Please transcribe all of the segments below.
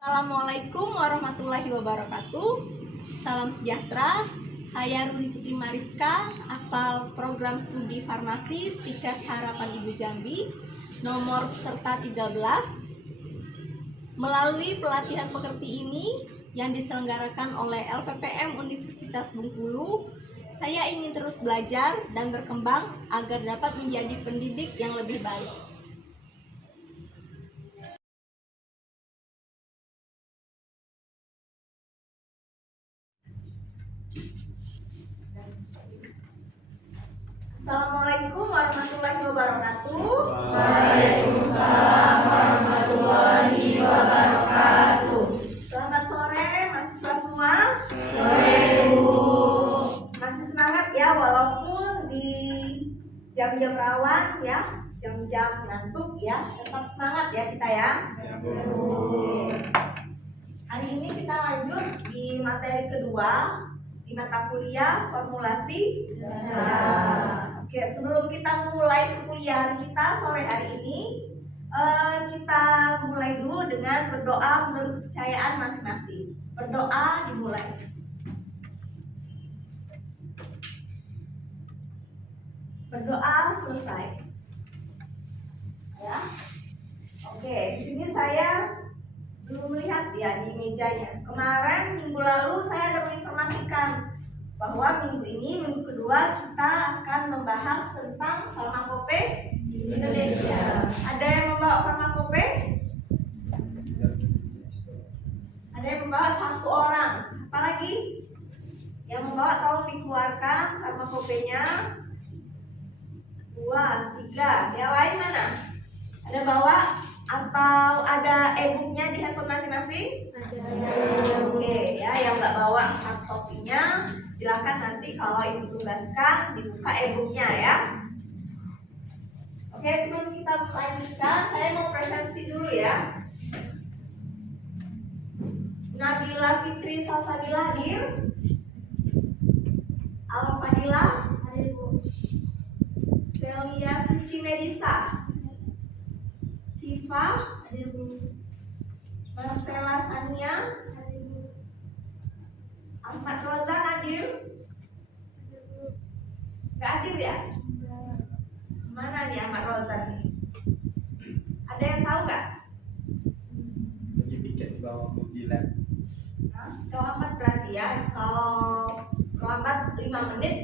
Assalamualaikum warahmatullahi wabarakatuh. Salam sejahtera. Saya Ruri Putri Mariska, asal program studi farmasi Stikes Harapan Ibu Jambi, nomor peserta 13. Melalui pelatihan pekerti ini yang diselenggarakan oleh LPPM Universitas Bengkulu, saya ingin terus belajar dan berkembang agar dapat menjadi pendidik yang lebih baik. Assalamualaikum warahmatullahi wabarakatuh. Waalaikumsalam warahmatullahi wabarakatuh. Selamat sore mahasiswa semua. Sore Bu. Masih semangat ya walaupun di jam-jam rawan ya, jam-jam ngantuk ya, tetap semangat ya kita ya. Oke. Hari ini kita lanjut di materi kedua di mata kuliah formulasi dasar. Oke, sebelum kita memulai perkuliahan kita sore hari ini, kita mulai dulu dengan berdoa menurut kepercayaan masing-masing. Berdoa dimulai. Berdoa selesai. Ya. Oke, di sini saya belum melihat ya di mejanya. Kemarin minggu lalu saya ada menginformasikan bahwa minggu ini, minggu kedua, kita akan membahas tentang farmakope Indonesia. Ada yang membawa farmakope? Ada yang membawa satu orang. Apalagi yang membawa tolong dikeluarkan farmakopenya. 2, 3. Yang lain mana? Ada bawa atau ada e-booknya di handphone masing-masing? Ada. Oke ya, yang nggak bawa hard copy-nya silakan nanti kalau ibu tugaskan dibuka e-booknya ya. Oke, sebelum kita melanjutkan, saya mau presentasi dulu ya. Nabila Fitri Salsabila hadir. Al-Fadila hadir Bu. Celia Suci Medisa. Siva hadir Bu. Marcella Sania hadir Bu. Ahmad Rozan hadir? Gak hadir ya? Mana nih Ahmad Rozan nih? Ada yang tahu nggak? Lagi tiket di bawah mobilan. Terlambat berarti ya. Kalau terlambat 5 menit,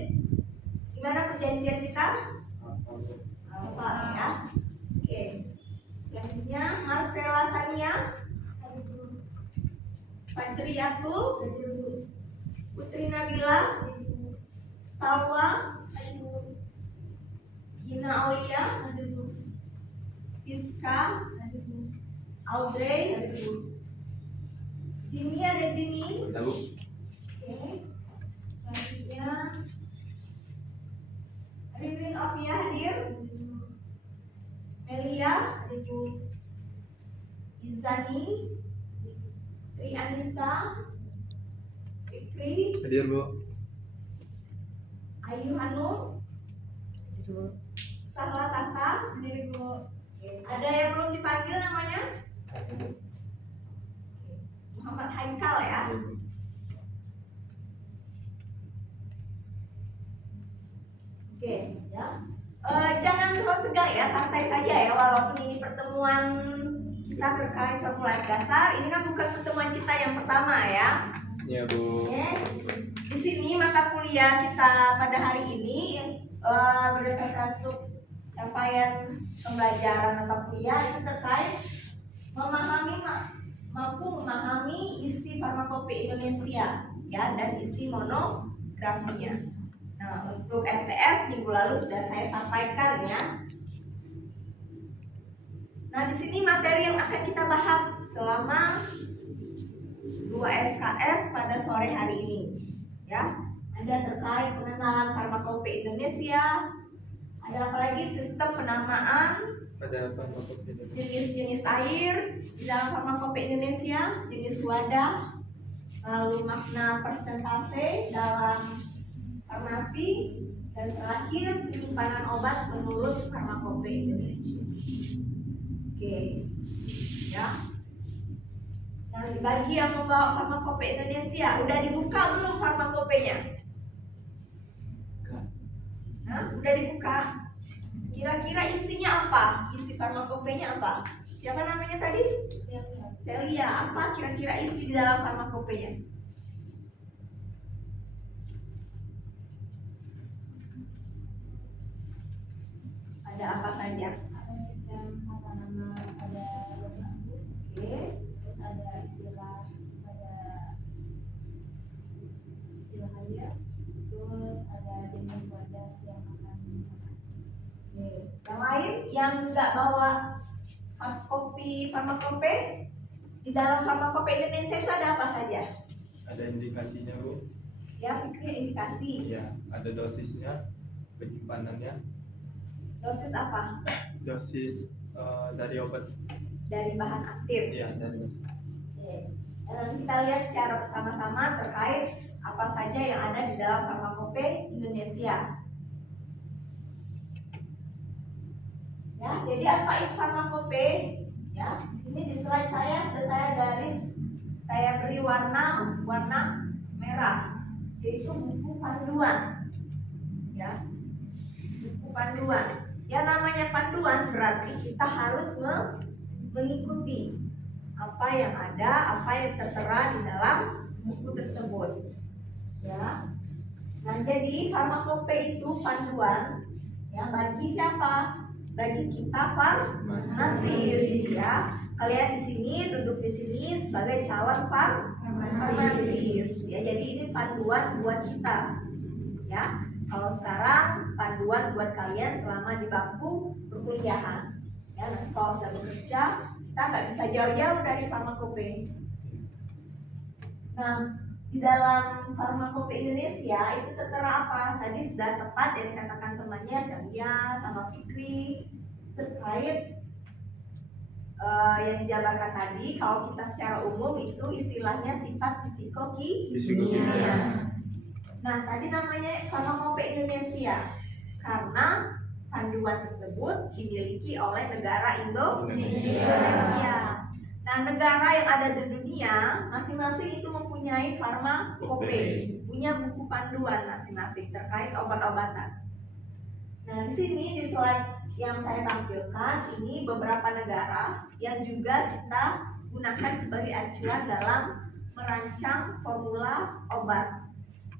gimana perjanjian kita? Apa ya? Oke. Selanjutnya Marcella Sania, Fajri Atul, Putri Nabila, Salwa, Gina Aulia, Fiska, Audrey, Jimmy, ada Jimmy. Tahu? Oke. Selanjutnya Ririn Ofia hadir. Melia, Izani, Tri Anissa, Fikri, Hadir Bu. Ayu Hanum, Sahla Tata, hadir Bu. Ada yang belum dipanggil namanya? Muhammad Haikal ya. Oke ya. Jangan terlalu tegang ya, santai saja ya. Walaupun ini pertemuan kita terkait formulasi dasar, ini kan bukan pertemuan kita yang pertama ya. Ya Bu. Oke. Di sini mata kuliah kita pada hari ini berdasarkan capaian pembelajaran mata kuliah itu terkait mampu memahami isi farmakope Indonesia ya dan isi monografinya. Nah, untuk MTS minggu lalu sudah saya sampaikan ya. Nah, di sini materi yang akan kita bahas selama 2 SKS pada sore hari ini ya. Ada terkait pengenalan farmakope Indonesia, ada apalagi sistem penamaan Pada farmakope Indonesia. jenis-jenis air di dalam farmakope Indonesia, jenis wadah, lalu makna persentase dalam farmasi, dan terakhir penyimpanan obat menurut farmakope Indonesia. Oke, ya. Nah, bagi yang membawa farmakope Indonesia, udah dibuka belum farmakopenya? Nah, udah dibuka. Kira-kira isinya apa? Isi farmakopenya apa? Siapa namanya tadi? Celia. Apa kira-kira isi di dalam farmakopenya? Ada apa saja? Ada sistem apa nama, ada logo, Oke. terus ada istilah aja, terus ada jenis wadah yang akan digunakan. Oke. Yang lain yang nggak bawa kopi farmakope, di dalam farmakope Indonesia itu ada apa saja? Ada indikasinya Bu. Ya, Fikri, indikasi. Iya, ada dosisnya, penyimpanannya, Dosis apa? dosis dari obat. Dari bahan aktif. Iya, dari Oke. Dan nanti kita lihat secara bersama-sama terkait apa saja yang ada di dalam farmakope Indonesia. Ya, jadi apa itu farmakope? Ya, di sini di slide saya sudah saya garis, saya beri warna merah, yaitu buku panduan. Ya, buku panduan. Ya, namanya panduan berarti kita harus mengikuti apa yang ada, apa yang tertera di dalam buku tersebut. Ya. Nah, jadi farmakope itu panduan ya bagi siapa? Bagi kita farmasis ya. Kalian di sini duduk di sini sebagai calon farmasis ya. Jadi ini panduan buat kita. Ya. Kalau sekarang panduan buat kalian selama di bangku perkuliahan. Ya, nanti kalau sudah bekerja kita nggak bisa jauh-jauh dari farmakope. Nah, di dalam farmakope Indonesia itu tertera apa? Tadi sudah tepat yang dikatakan temannya Celia sama Fikri terkait yang dijabarkan tadi. Kalau kita secara umum itu istilahnya sifat Fisikokimia. Nah, tadi namanya farmakope Indonesia karena panduan tersebut dimiliki oleh negara Indonesia. Nah, negara yang ada di dunia masing-masing itu mempunyai farmakope, punya buku panduan masing-masing terkait obat-obatan. Nah, di sini di slide yang saya tampilkan ini beberapa negara yang juga kita gunakan sebagai acuan dalam merancang formula obat.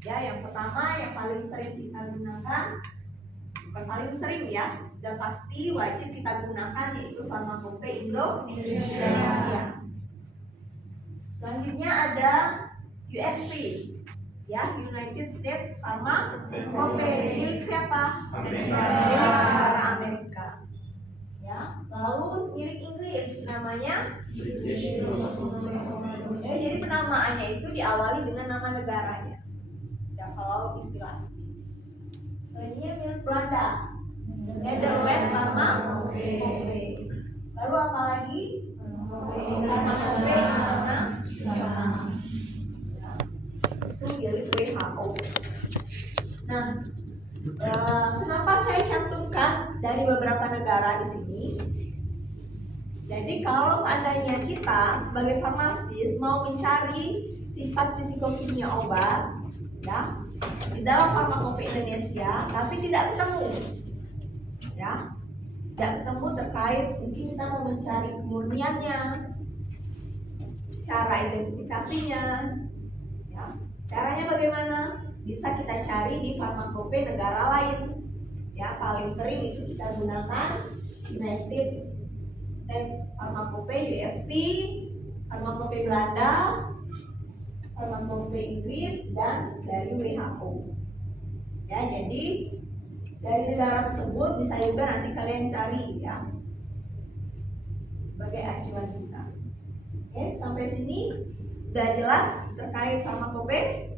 Ya, yang pertama yang paling sering kita gunakan, bukan paling sering ya, sudah pasti wajib kita gunakan yaitu farmakope Indonesia. Selanjutnya ada USP, ya, United States Farmacope, milik siapa? Amerika. Milik negara Amerika. Ya, lalu milik Inggris namanya British. ya, jadi penamaannya itu diawali dengan nama negaranya. Ya, kalau istilah. Selanjutnya milik Belanda, Netherlands Farmacope. Lalu apa lagi? Farmacope internasional. Ya, itu milik WHO. Nah, kenapa saya cantumkan dari beberapa negara di sini? Jadi kalau seandainya kita sebagai farmasis mau mencari sifat fisikokimia obat, ya, di dalam farmakope Indonesia, tapi tidak ketemu, ya, tidak ketemu terkait mungkin kita mau mencari kemurniannya, cara identifikasinya, ya, caranya bagaimana? Bisa kita cari di farmakope negara lain, ya, paling sering itu kita gunakan United States Farmacope USP, farmakope Belanda, farmakope Inggris, dan dari WHO. Ya, jadi dari negara tersebut bisa juga nanti kalian cari ya sebagai acuan kita. Oke, sampai sini sudah jelas terkait farmakope?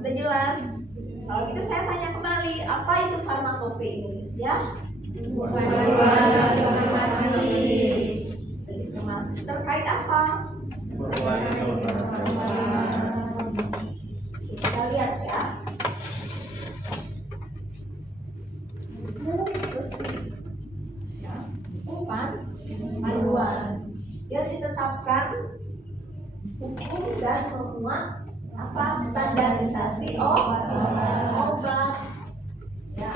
Sudah jelas. Kalau gitu saya tanya kembali, apa itu farmakope Indonesia? Informasi terkait apa? Kita lihat ya. Buku resmi, ya, buku panduan yang ditetapkan hukum dan memuat apa standarisasi obat. Ya.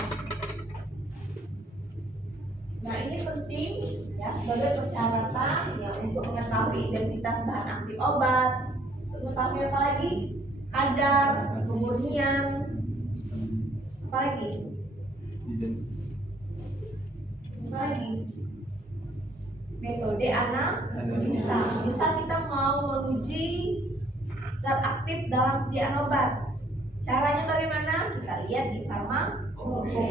Nah ini penting ya sebagai persyaratan ya untuk mengetahui identitas bahan aktif obat. Untuk mengetahui apa lagi? Kadar, kemurnian, apa lagi? Apa lagi? Metode analisa. Bisa kita mau menguji zat aktif dalam sediaan obat. Caranya bagaimana? Kita lihat di farmakope.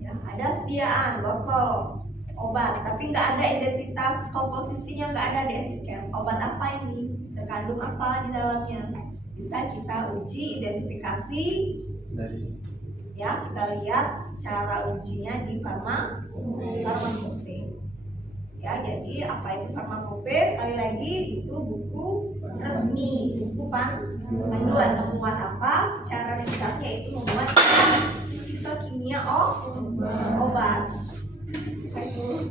Ya, ada sediaan botol obat, tapi nggak ada identitas komposisinya, nggak ada di etiket. Obat apa ini? Terkandung apa di dalamnya? Bisa kita uji identifikasi. Ya, kita lihat cara ujinya di farmakope. Ya, jadi apa itu farmakope? Sekali lagi itu buku resmi, buku panduan memuat apa? Cara verifikasinya itu memuat kimia obat. Apa itu?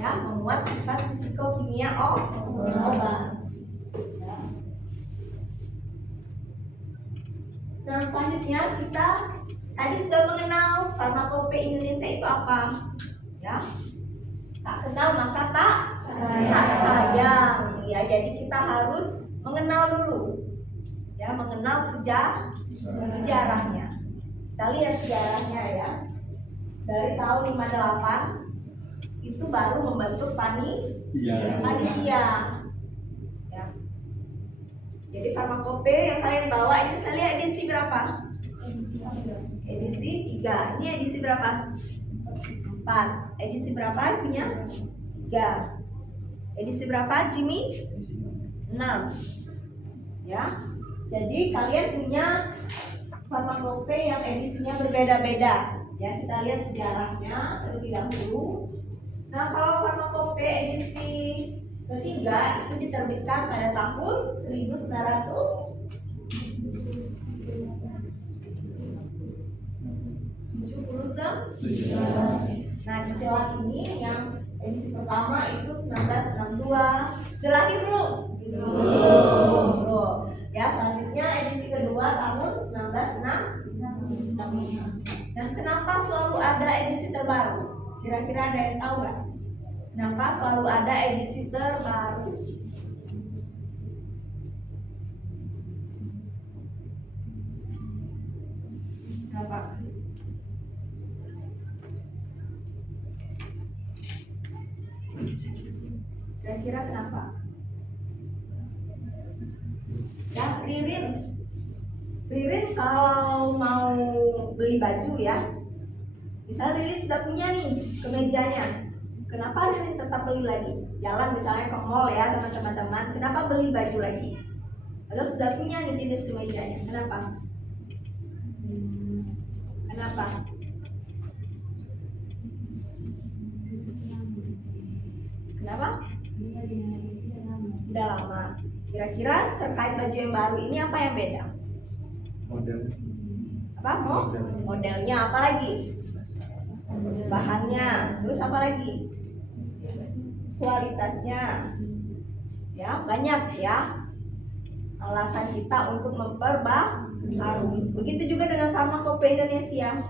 Ya, memuat sifat fisikokimia obat. Ya. Nah, selanjutnya kita tadi sudah mengenal farmakope Indonesia itu apa? Ya, tak kenal maka tak sayang. Ya, jadi kita harus mengenal dulu. Ya, mengenal sejarahnya. Kita lihat sejarahnya ya. Dari tahun 58 itu baru membentuk panitia. Ya. Jadi farmakope yang kalian bawa ini saya lihat edisi berapa? Edisi 3. Ini edisi berapa? 4. Edisi berapa punya? 3. Edisi berapa Jimmy? 6. Ya. Jadi kalian punya farmakope yang edisinya berbeda-beda. Ya, kita lihat sejarahnya terlebih dahulu. Nah, kalau farmakope edisi ketiga itu diterbitkan pada tahun 1979. Nah, di setelah ini yang edisi pertama itu 1962. Sudah lahir belum? Belum. Ya, selanjutnya edisi kedua tahun 1965. Nah, kenapa selalu ada edisi terbaru? Kira-kira ada yang tahu nggak? Kenapa selalu ada edisi terbaru? Kenapa? Kira-kira kenapa? Ya, Ririn kalau mau beli baju ya, misalnya Ririn sudah punya nih kemejanya, kenapa Ririn tetap beli lagi? Jalan misalnya ke mall ya sama teman-teman, kenapa beli baju lagi? Padahal sudah punya nih jenis kemejanya, kenapa? Kenapa? Kenapa? Udah lama. Kira-kira terkait baju yang baru ini apa yang beda? Model. Apa? Modelnya apa lagi? Bahannya. Terus apa lagi? Kualitasnya. Ya, banyak ya alasan kita untuk memperbaharui. Begitu juga dengan farmakope Indonesia.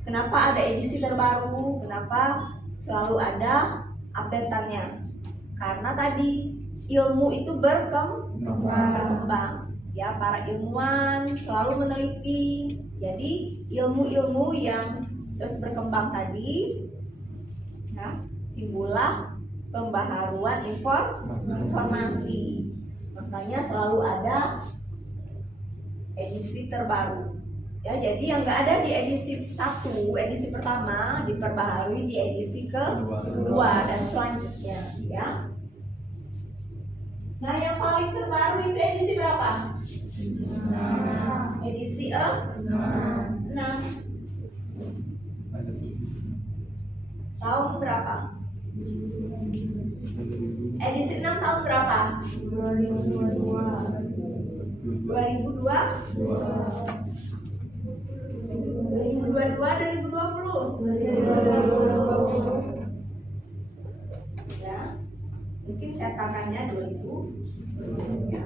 Kenapa ada edisi terbaru? Kenapa selalu ada update-annya? Karena tadi ilmu itu berkembang. Ya, para ilmuwan selalu meneliti. Jadi ilmu-ilmu yang terus berkembang tadi, ya, timbullah pembaharuan informasi. Makanya selalu ada edisi terbaru. Ya, jadi yang nggak ada di edisi 1, edisi pertama diperbaharui di edisi kedua dan selanjutnya. Ya. Nah, yang paling terbaru itu edisi berapa? Edisi 6. Tahun berapa? Edisi 6 tahun berapa? 2002. 2020. Ya. Mungkin cetakannya 2000 ya.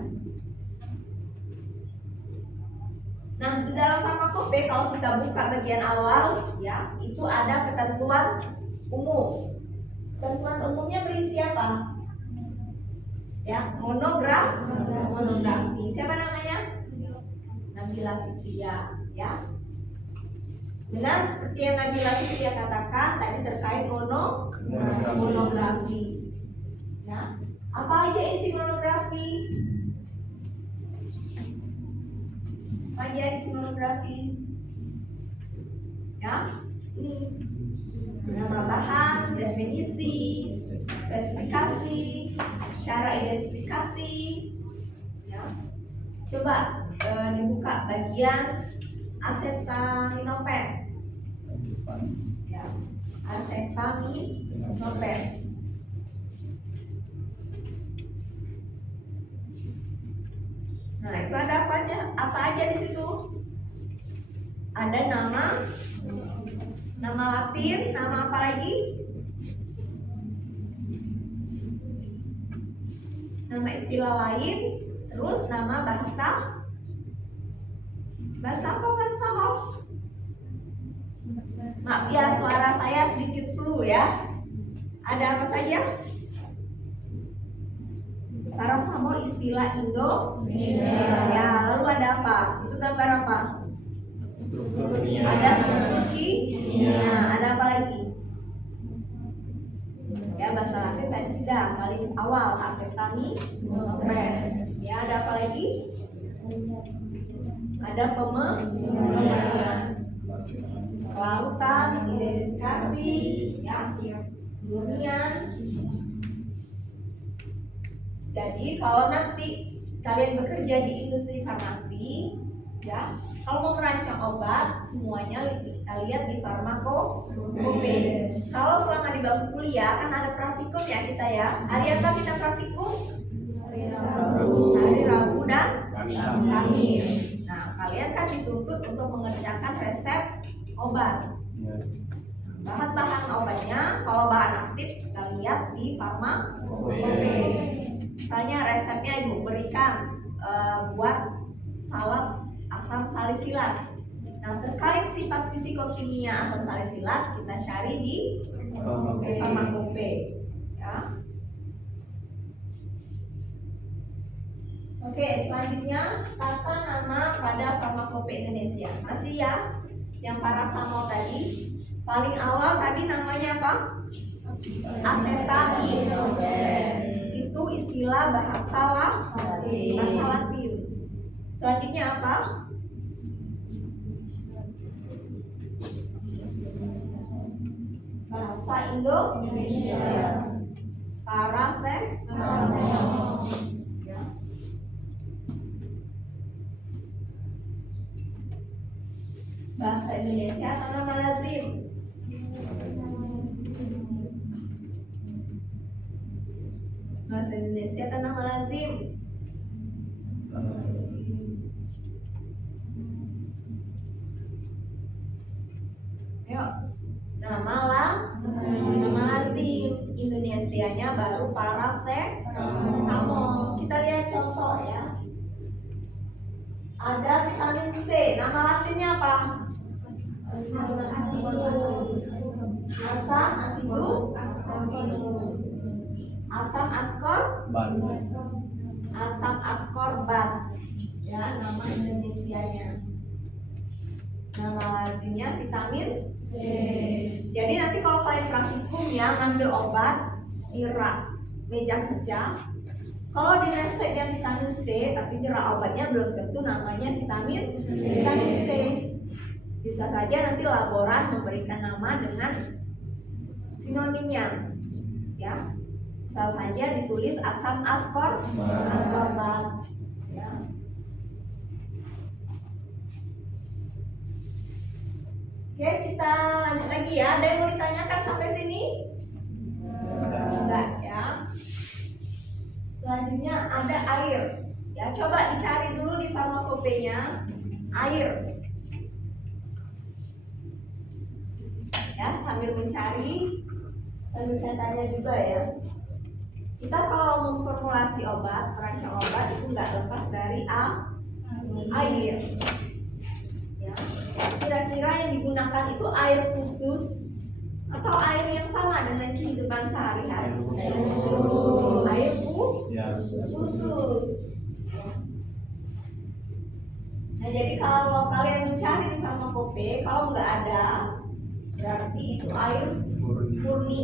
Nah, di dalam farmakope kalau kita buka bagian awal ya, itu ada ketentuan umum. Ketentuan umumnya berisi apa? Ya, monografi. Siapa namanya? Nabila Fitria ya. Benar seperti yang Nabila Fitria katakan tadi terkait monografi. Ya. Apa aja isi monografi? Apa aja isi monografi? Ya, ini nama bahan, definisi, spesifikasi, cara identifikasi. Ya. Coba dibuka bagian acetaminophen. Ya, acetaminophen. Nah, itu ada apa aja? Apa aja di situ? Ada nama Latin, nama apa lagi? Nama istilah lain, terus nama bahasa apa Hall? Maaf ya, suara saya sedikit flu ya. Ada apa saja? Paracetamol istilah Indonesia. Ya, lalu ada apa? Itu gambar apa? Ada struktur kimia. Ada apa lagi? Ya, bahasa Latin tadi sudah paling awal acetaminophen. Ya, ada apa lagi? Ada pemeriksaan, kelautan, identifikasi, ya, durian. Jadi kalau nanti kalian bekerja di industri farmasi, ya, kalau mau merancang obat, semuanya kita lihat di farmakope. Kalau selama di bangku kuliah kan ada praktikum ya kita ya. Hari apa kita praktikum? Hari Rabu dan Kamis. Nah, kalian kan dituntut untuk mengerjakan resep obat. Bahan-bahan obatnya, kalau bahan aktif kita lihat di farmakope. Misalnya resepnya ibu berikan buat salep asam salisilat. Nah, terkait sifat fisikokimia asam salisilat kita cari di farmakope. Ya. Oke, selanjutnya tata nama pada farmakope Indonesia. Masih ya, yang paracetamol tadi. Paling awal tadi namanya apa? Acetaminophen. Itu istilah bahasa Latin. Selanjutnya apa? Bahasa Indonesia. Paracetamol. Ya. Bahasa Indonesia atau nama lazim? Bahasa Indonesia atau nama lazim? Yuk, nama lazim. Indonesianya baru paracetamol. Kita lihat contoh ya. Ada vitamin C. Nama latinnya apa? Asam ascorbat. Ya, nama Indonesianya. Nama lazimnya vitamin C. Jadi nanti kalau kalian praktikum ya ngambil obat di meja kerja, kalau di resepnya vitamin C tapi di obatnya belum tentu namanya vitamin C. Bisa saja nanti laboran memberikan nama dengan sinonimnya. Ya. Misal saja ditulis asam ascorbat. Ya. Oke, kita lanjut lagi ya. Ada yang mau ditanyakan sampai sini? Enggak ya. Selanjutnya ada air. Ya, coba dicari dulu di farmakopenya air. Ya, sambil mencari, sambil saya tanya juga ya. Kita kalau memformulasi obat, merancang obat itu nggak lepas dari air. Ya. Kira-kira yang digunakan itu air khusus atau air yang sama dengan kehidupan sehari-hari? Air khusus. Nah, jadi kalau kalian mencari di farmakope, kalau nggak ada, berarti itu air murni.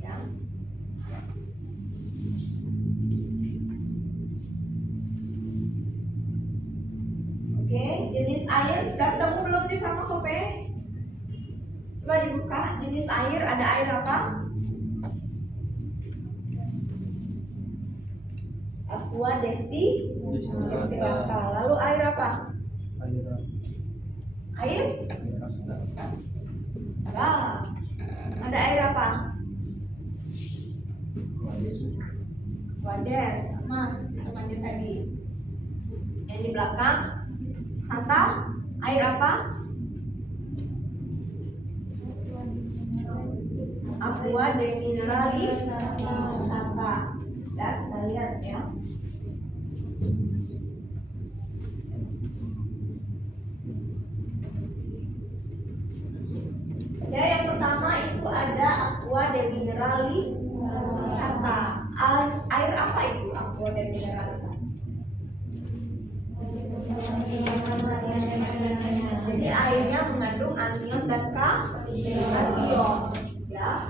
Ya. Oke, jenis air sudah ketemu belum di farmakope? Coba dibuka, jenis air ada air apa? Aqua destilata. Lalu air apa? Air? Nah, ada air apa? Wades, sama temannya tadi. Yang di belakang, kata air apa? Aqua de minerali santa. Ya, kita lihat ya. Ya, yang pertama itu ada aqua de minerali santa. Air apa itu aqua de minerali santa? Jadi airnya mengandung anion dan kation, ya.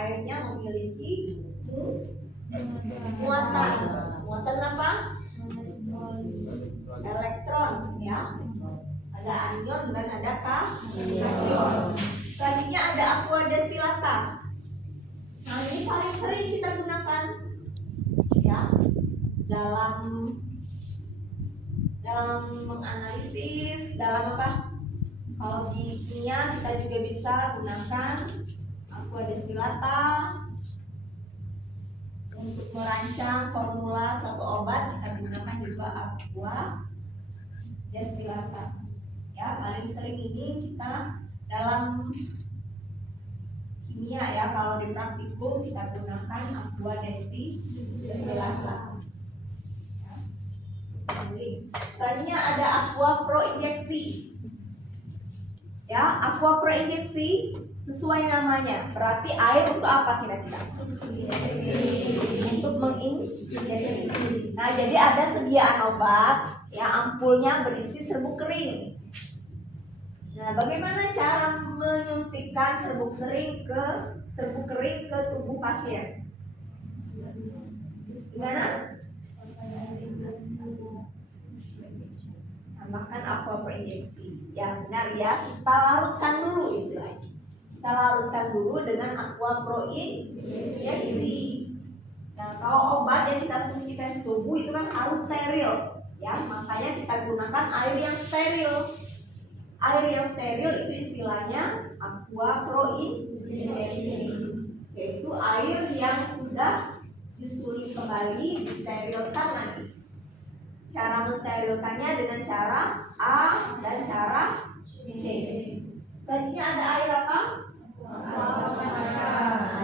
airnya memiliki muatan. Muatan apa? Elektron, ya. Ada anion dan ada kation. Selanjutnya ada aqua destillata. Nah, ini paling sering kita gunakan, ya, dalam menganalisis, dalam apa? Kalau di kimia kita juga bisa gunakan aqua destillata untuk merancang formula suatu obat. Kita gunakan juga aqua destillata. Ya, paling sering ini kita dalam kimia, ya, kalau di praktikum kita gunakan aqua destillata. Selanjutnya ada aqua pro injeksi. Ya, aqua pro injeksi sesuai namanya, berarti air untuk apa kira-kira? Untuk menginjeksi. Nah, jadi ada sediaan obat, ya, ampulnya berisi serbuk kering. Nah, bagaimana cara menyuntikkan serbuk kering ke tubuh pasien? Gimana? Tambahkan aqua pro injeksi. Ya, benar, ya. Kita larutkan dulu istilahnya. Kita larutkan dulu dengan aqua pro injeksi. Nah, kalau obat yang kita suntikan di tubuh itu kan harus steril, ya. Makanya kita gunakan air yang steril. Air yang steril itu istilahnya aqua pro injeksi, yaitu air yang sudah disuling kembali, disterilkan lagi. Cara mensterilkannya dengan cara A dan cara C. Selanjutnya ada air apa?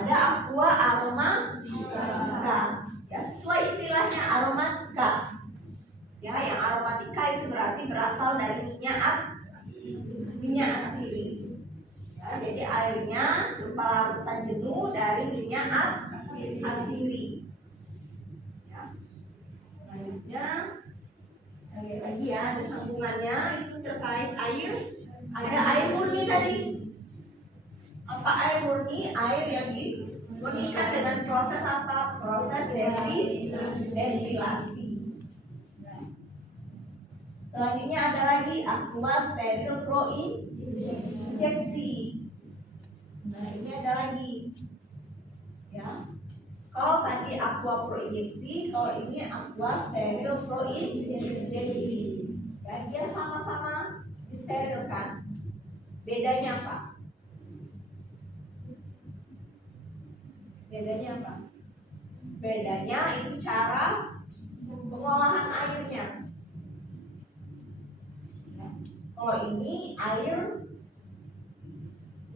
Ada aqua aromatika. Ya, sesuai istilahnya aromatika. Ya, yang aromatika itu berarti berasal dari minyak asiri. Ya, jadi airnya berupa larutan jenuh dari minyak asiri. Ya. Selanjutnya lihat lagi, ya, ada sambungannya itu terkait air. Ada air murni tadi. Apa air murni? Air yang dimurnikan dengan proses apa? Proses destilasi. Selanjutnya ada lagi aqua steril pro injeksi. Nah, ini ada lagi, ya. Kalau tadi aqua pro injeksi, kalau ini aqua steril pro injeksi. Ya, dia sama-sama disterilkan. Bedanya apa? Bedanya apa? Bedanya itu cara pengolahan airnya. Ya. Kalau ini air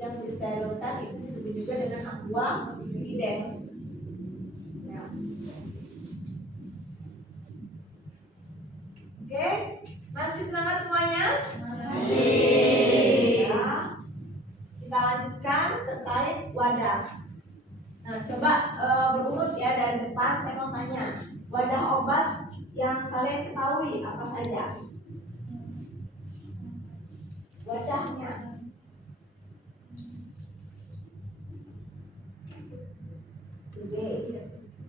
yang disterilkan itu disebut juga dengan aqua vides. Oke, masih semangat semuanya? Masih. Ya. Kita lanjutkan terkait wadah. Nah, coba berurut, ya, dari depan. Saya mau tanya, wadah obat yang kalian ketahui apa saja? Wadahnya.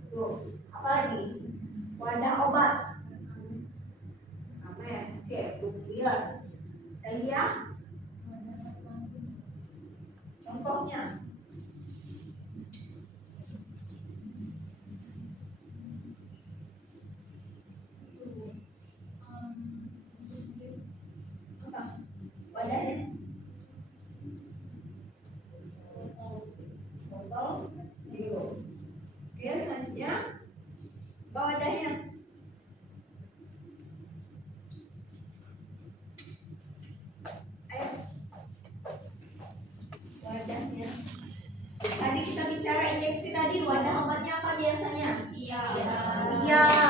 Tuh, apa lagi? Wadah obat. Oke, bukian. Lihat. Contohnya. Apa? Wadahnya? Botol zero. Oke, selanjutnya. Apa wadahnya? Wadahnya. Tadi kita bicara injeksi tadi, wadah obatnya apa biasanya? Iya.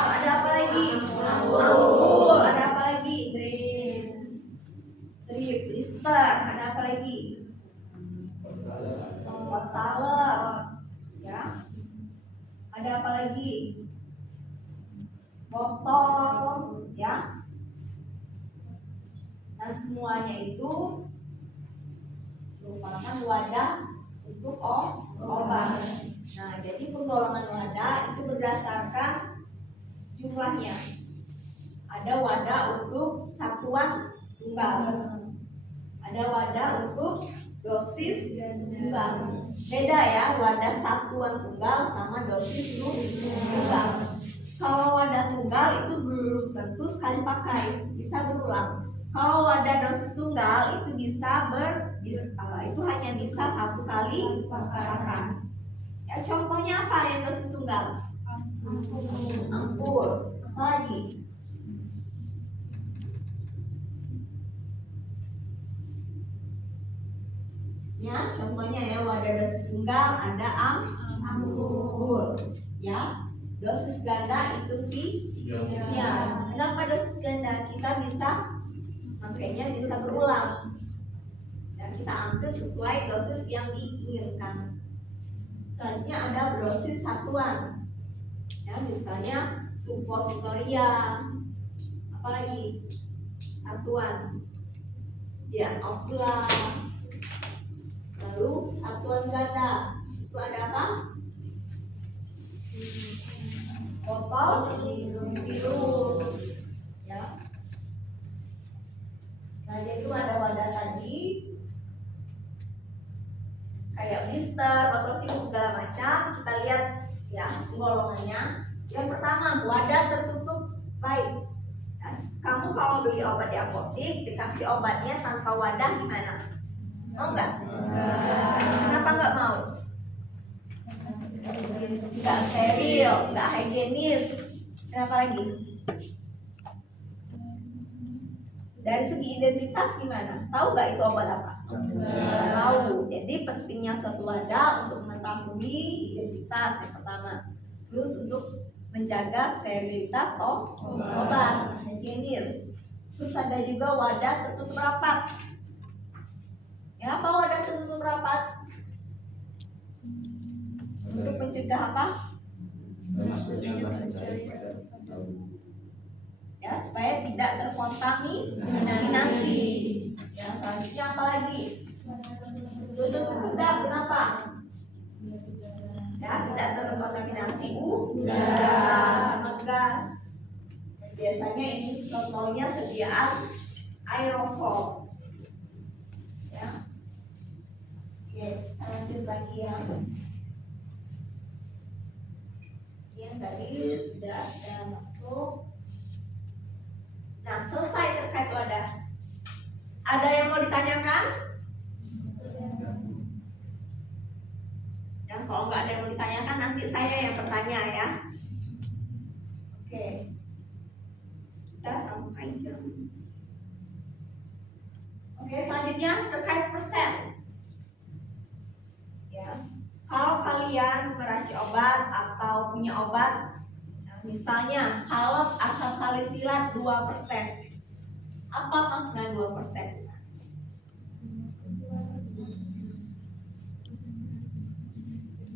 Ada apa lagi? Ampul. Ada apa lagi? Strip, blister. Ada apa lagi? Pot salep. Ya. Ada apa lagi? Botol, ya. Dan semuanya itu merupakan wadah untuk obat. Nah, jadi penggolongan wadah itu berdasarkan jumlahnya. Ada wadah untuk satuan tunggal, ada wadah untuk dosis tunggal. Beda ya, wadah satuan tunggal sama dosis tunggal. Kalau wadah tunggal itu belum tentu sekali pakai, bisa berulang. Kalau wadah dosis tunggal itu itu hanya bisa satu kali pakai. Ya, contohnya apa yang dosis tunggal? Ampul. Apa lagi? Ya, contohnya ya, wadah dosis tunggal ada ampul. Ya, dosis ganda itu ya. Kenapa dosis ganda? Kita makanya bisa berulang. Dan kita ambil sesuai dosis yang diinginkan. Selanjutnya ada dosis satuan. Ya, misalnya suppositoria. Apalagi satuan sediaan ovula. Lalu satuan ganda itu ada apa? Botol sirup. Ya. Nah, jadi ada wadah tadi kayak blister, botol sirup segala macam. Kita lihat ya golongannya. Yang pertama, wadah tertutup baik. Kamu kalau beli obat di apotek dikasih obatnya tanpa wadah gimana? Mau nggak? Kenapa nggak mau? Nggak steril, nggak higienis. Kenapa lagi? Dari segi identitas gimana? Tahu nggak itu obat apa? Nggak tahu. Jadi pentingnya suatu wadah untuk mengetahui identitas yang pertama. Terus untuk menjaga sterilitas obat, higienis. Terus ada juga wadah tertutup rapat. Ya, apa wadah tertutup rapat? Untuk mencegah apa? Ya, supaya tidak terkontaminasi. Ya, selanjutnya apa lagi? Tutup kedap, kenapa? Ya, tidak terkontaminasi udara sama gas. Biasanya ini contohnya sediaan aerosol. Ya. Oke, kita lanjut lagi ya. Yang tadi sudah ada masuk. Nah, selesai terkait wadah. Ada yang mau ditanyakan? Dan kalau nggak ada yang mau ditanyakan, nanti saya yang bertanya ya. Oke. Kita sampai jam. Oke, selanjutnya terkait persen. Ya. Kalau kalian meracik obat atau punya obat, misalnya salep asam salisilat 2%. Apa makna 2%?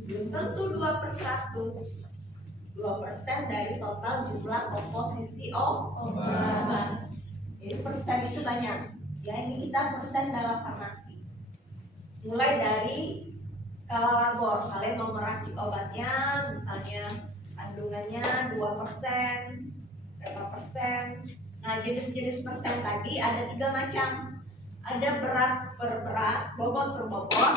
Belum tentu 2/100. 2% dari total jumlah komposisi obat. Jadi persen itu banyak. Ya, ini kita persen dalam farmasi. Mulai dari skala labor, kalian mau meracik obatnya, misalnya kandungannya 2%, berapa persen. Nah, jenis-jenis persen tadi ada 3 macam. Ada berat per berat, bobot per bobot,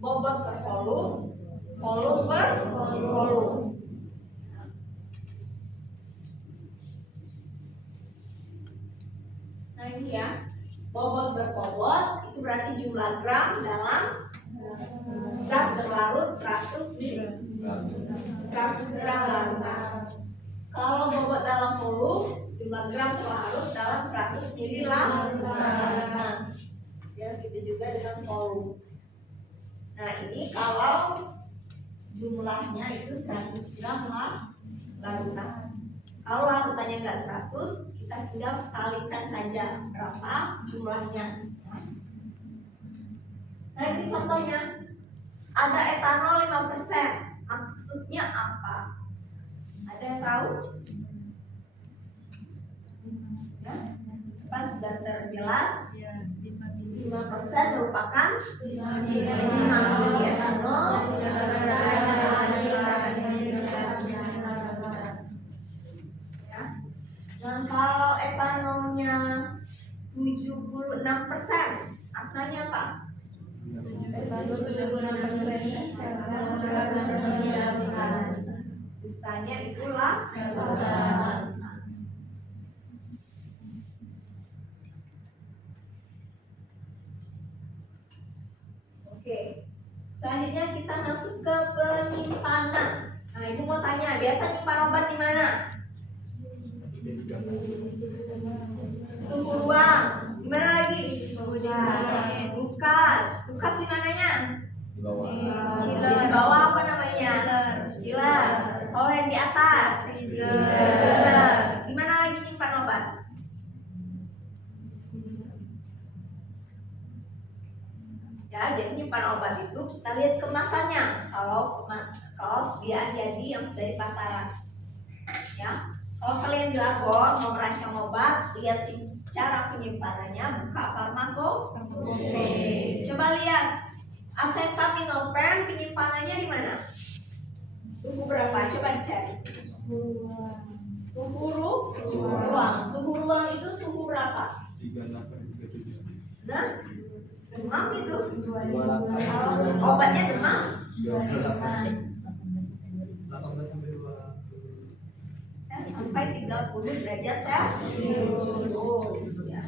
bobot per volume, volume per volume. Nah, ini ya, bobot per bobot itu berarti jumlah gram dalam zat berlarut 100 gram larutan. Kalau bobot dalam volume, jumlah gram terlarut dalam 100 ml larutan. Ya, gitu juga dengan volume. Nah, ini kalau jumlahnya itu 100 gram larutan. Kalau larutannya nggak 100, kita tinggal kalikan saja berapa jumlahnya. Nah, ini contohnya. Ada etanol 5%. Maksudnya apa? Ada yang tahu? Ya, kan sudah terjelas. 5 5% merupakan limbah di etanol. Ya. Nah, kalau etanolnya 76%, artinya apa? Sisanya itulah Oke, selanjutnya kita masuk ke penyimpanan. Nah, ibu mau tanya, biasa nyimpan obat di mana? Suhu ruang. Di mana lagi? Kulkas. Kulkas di mananya? Di bawah. Di bawah apa namanya? Chiller. Kalau yang di atas? Freezer. Di mana lagi nyimpan obat? Ya, jadi nyimpan obat itu kita lihat kemasannya. Kalau sediaan jadi yang sudah di pasaran. Ya, kalau kalian di labor mau merancang obat, lihat cara penyimpanannya, buka farmakope. Coba lihat acetaminophen penyimpanannya di mana? Suhu berapa? Coba dicari. Suhu ruang. Suhu ruang itu suhu berapa? 36 sampai 37. Nah, demam itu. 28. Obatnya demam. 18 sampai 20. Sampai 30 derajat Celcius. Ya.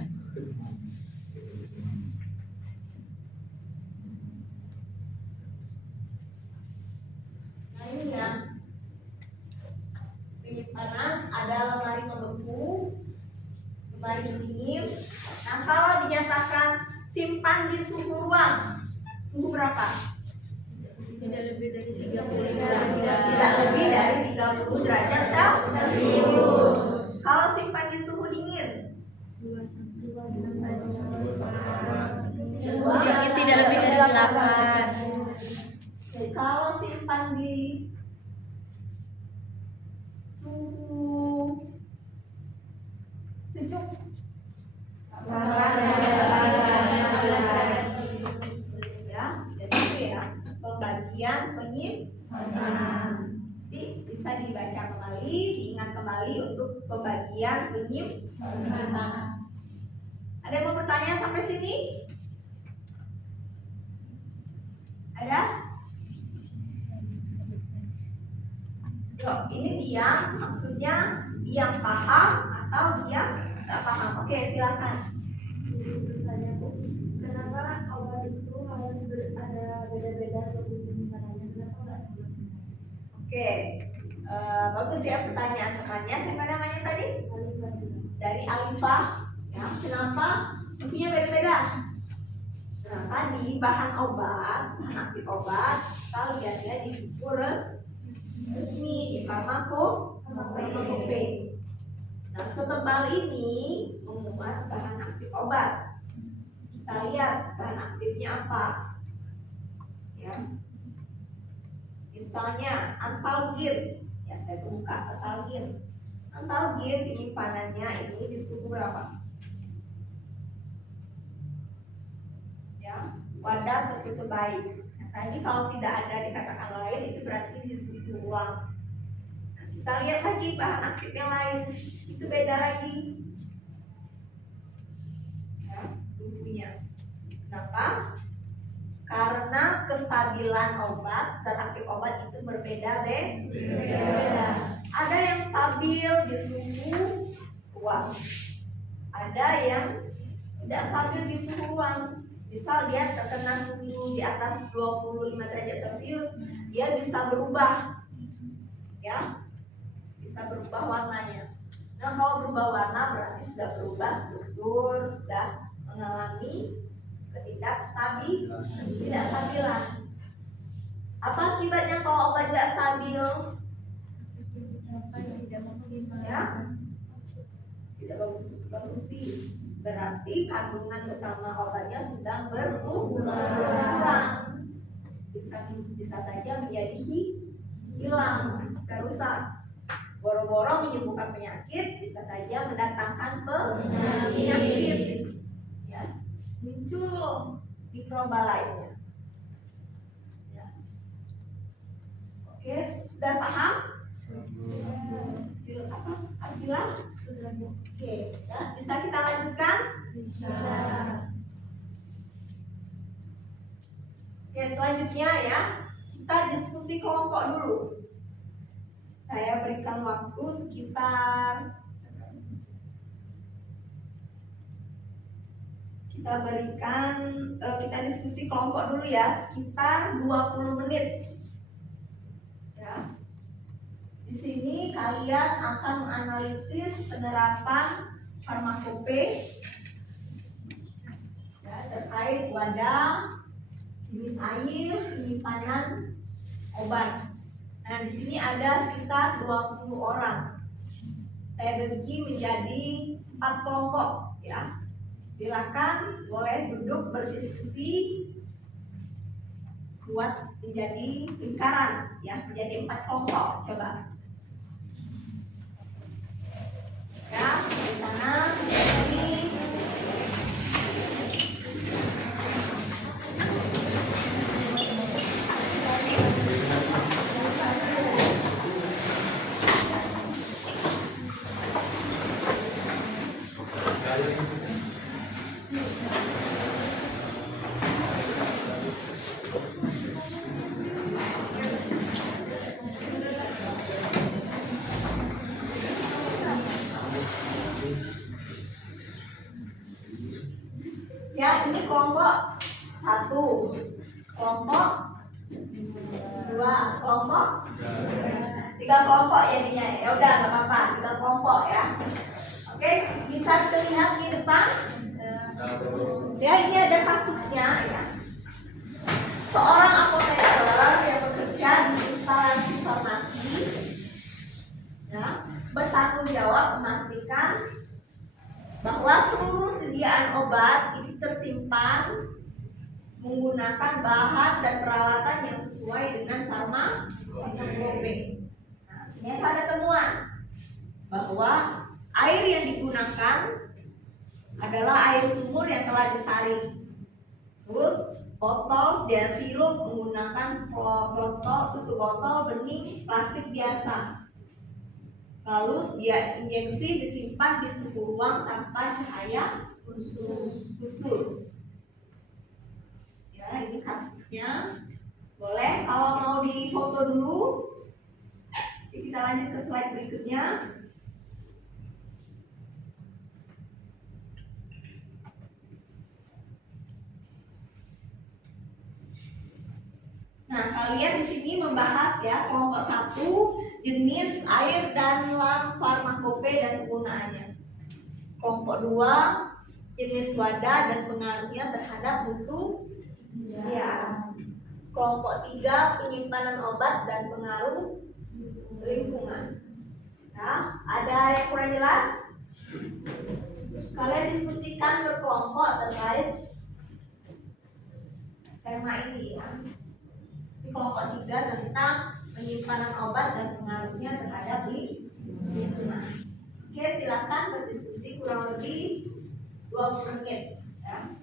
Nah, ini ya. Penyimpanan ada lemari membeku, lemari pendingin. Nah, kalau dinyatakan simpan di suhu ruang, suhu berapa? Tidak lebih dari 30 derajat. Tidak lebih dari 30 derajat Celcius. Kalau simpan di suhu dingin, 2 sampai 2 sampai 18. suhu dingin tidak lebih dari 8. Kalau simpan di suhu sejuk, ya, jadi itu ya pembagian penyimpanan. Jadi bisa dibaca kembali, diingat kembali untuk pembagian penyimpanan. Ada yang mau bertanya sampai sini? Ada? Yuk, ini diam, maksudnya diam paham atau diam nggak paham. Oke, silakan. Bertanya, Bu, kenapa obat itu harus ada beda-beda suhu penyimpanannya? Kenapa nggak sama semua? Oke, bagus ya pertanyaan temannya. Siapa namanya tadi? Dari Alifah. Ya, kenapa suhunya beda-beda? Nah, tadi bahan obat, bahan aktif obat, kita lihat ya di buku resmi di farmakope. Nah, setebal ini memuat bahan aktif obat. Kita lihat bahan aktifnya apa. Ya. Misalnya antalgin. Ya, saya buka antalgin. Antalgin penyimpanannya ini di suhu berapa? Ya, wadah tertutup baik. Nah, tadi kalau tidak ada dikatakan lain itu berarti di suhu ruang. Nah, kita lihat lagi bahan aktif yang lain, itu beda lagi. Ya, suhunya. Kenapa? Karena kestabilan obat, zat aktif obat itu berbeda-beda. Ada yang stabil di suhu ruang, ada yang tidak stabil di suhu ruang. Misal dia terkena suhu di atas 25 derajat Celcius, dia bisa berubah, ya, bisa berubah warnanya. Nah, kalau berubah warna berarti sudah berubah struktur, sudah mengalami ketidakstabilan. Apa akibatnya kalau obat tidak stabil? Tidak maksimal. Ya, tidak bagus untuk konsumsi. Berarti kandungan utama obatnya sedang berkurang. Bisa saja menjadi hilang, bisa rusak. Boro-boro menyembuhkan penyakit, bisa saja mendatangkan penyakit. Ya, muncul mikroba lainnya. Ya. Oke, sudah paham? Apa? Artilah? Oke, ya. Bisa kita lanjutkan? Bisa. Oke, selanjutnya ya, kita diskusi kelompok dulu. Saya berikan waktu sekitar kita diskusi kelompok dulu ya, sekitar 20 menit. Ya. Di sini kalian akan menganalisis penerapan farmakope ya, terkait wadah, jenis air, penyimpanan obat. Nah, di sini ada sekitar 20 orang. Saya bagi menjadi 4 kelompok ya. Silakan boleh duduk berdiskusi, buat menjadi lingkaran ya, menjadi 4 kelompok. Coba ya, di sana ini ya, ini kelompok 1, kelompok 2, kelompok 3 kelompok jadinya. Ya udah, nggak apa-apa, 3 kelompok ya. Oke, bisa terlihat di depan. Ya, ini ada kasusnya ya. Seorang apoteker yang bekerja di instalasi farmasi ya, bertanggung jawab memastikan bahwa seluruh sediaan obat itu tersimpan menggunakan bahan dan peralatan yang sesuai dengan farmakope. Nah, ternyata ada temuan bahwa air yang digunakan adalah air sumur yang telah disaring. Terus botol sediaan sirup menggunakan tutup botol bening plastik biasa. Lalu dia injeksi disimpan di suhu ruang tanpa cahaya khusus. Ya, ini kasusnya. Boleh kalau mau difoto dulu. Kita lanjut ke slide berikutnya. Nah, kalian di sini membahas ya kelompok 1, jenis air dan lam farmakope dan penggunaannya. Kelompok 2, jenis wadah dan pengaruhnya terhadap mutu ya. Kelompok 3, penyimpanan obat dan pengaruh lingkungan. Nah, ada yang kurang jelas? Kalian diskusikan berkelompok terkait tema ini ya. Di kelompok 3 tentang penyimpanan obat dan pengaruhnya terhadap lingkungan. Oke, silakan berdiskusi kurang lebih 20 menit ya.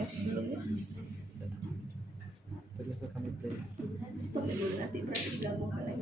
Ya sebelumnya stop dulu, nanti berarti digabung lagi.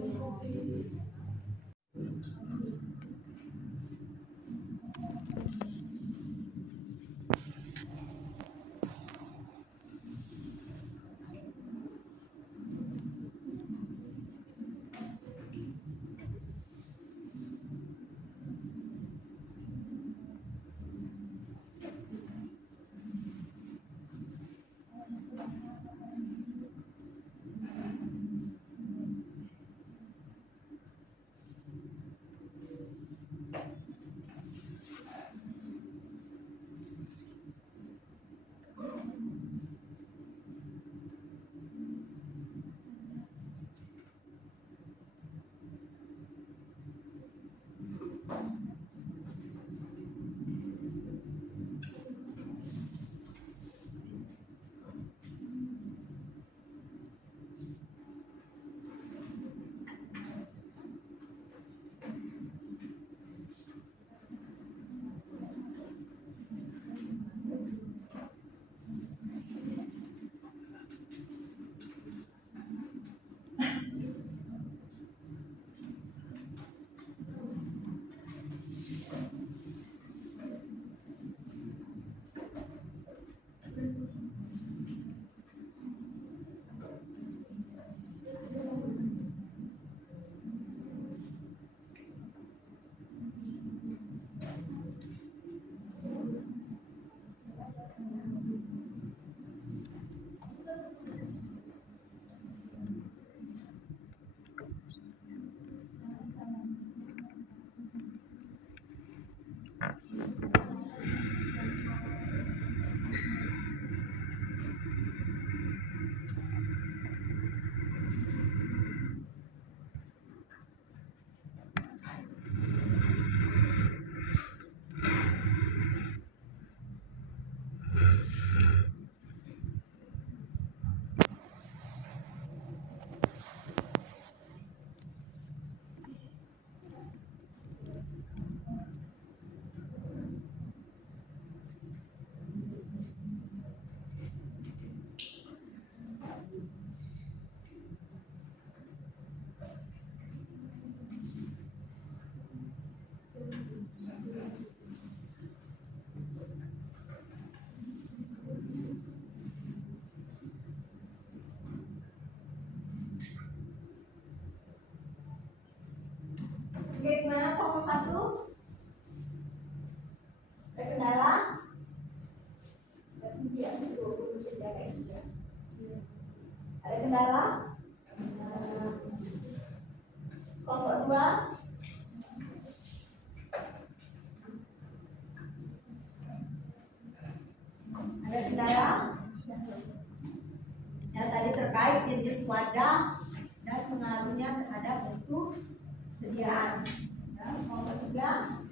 Ada kendala? Iya, betul. Ada kendala? Kelompok 2. Ada kendala? Yang tadi terkait jenis wadah dan pengaruhnya terhadap mutu sediaan. Ya, kelompok 3.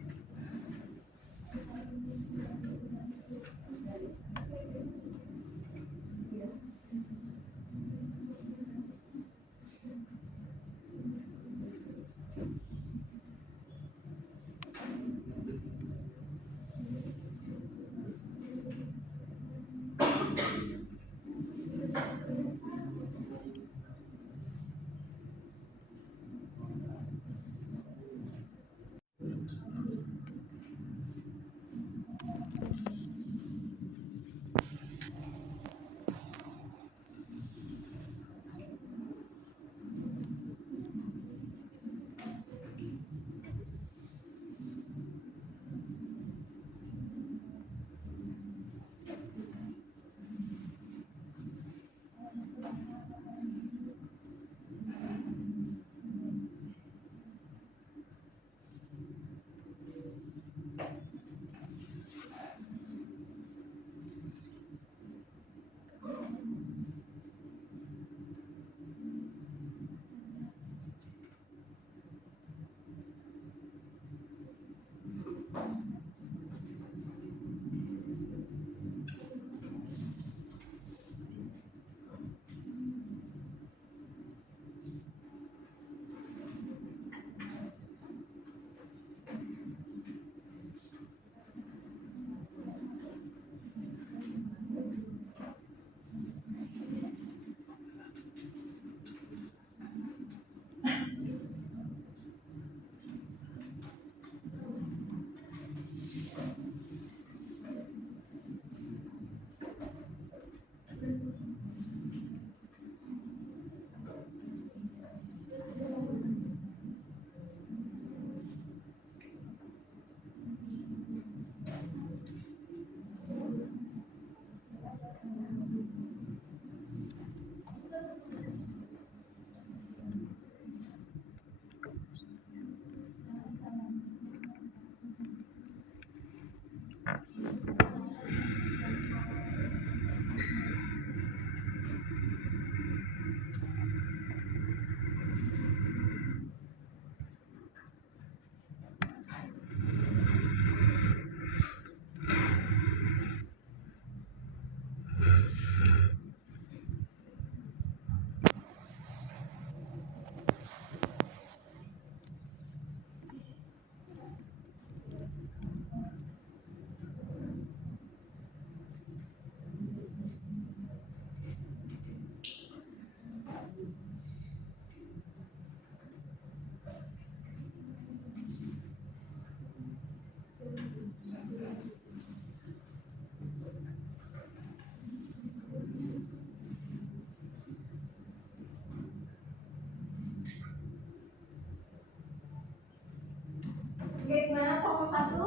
Oke, gimana kelompok 1?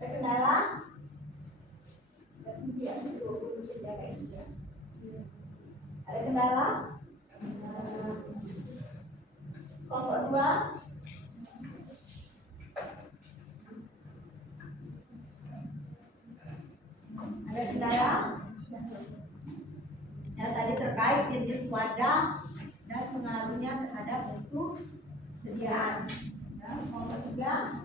Ada kendala? Iya, betul. Ada kendala? Kelompok 2. Ada kendala? Yang tadi terkait jenis wadah dan pengaruhnya terhadap mutu sediaan. Ya, kelompok 3.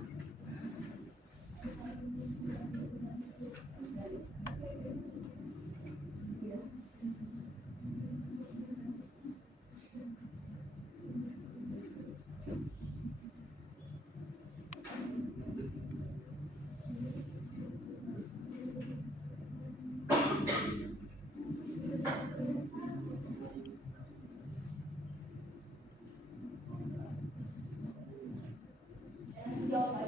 Jawab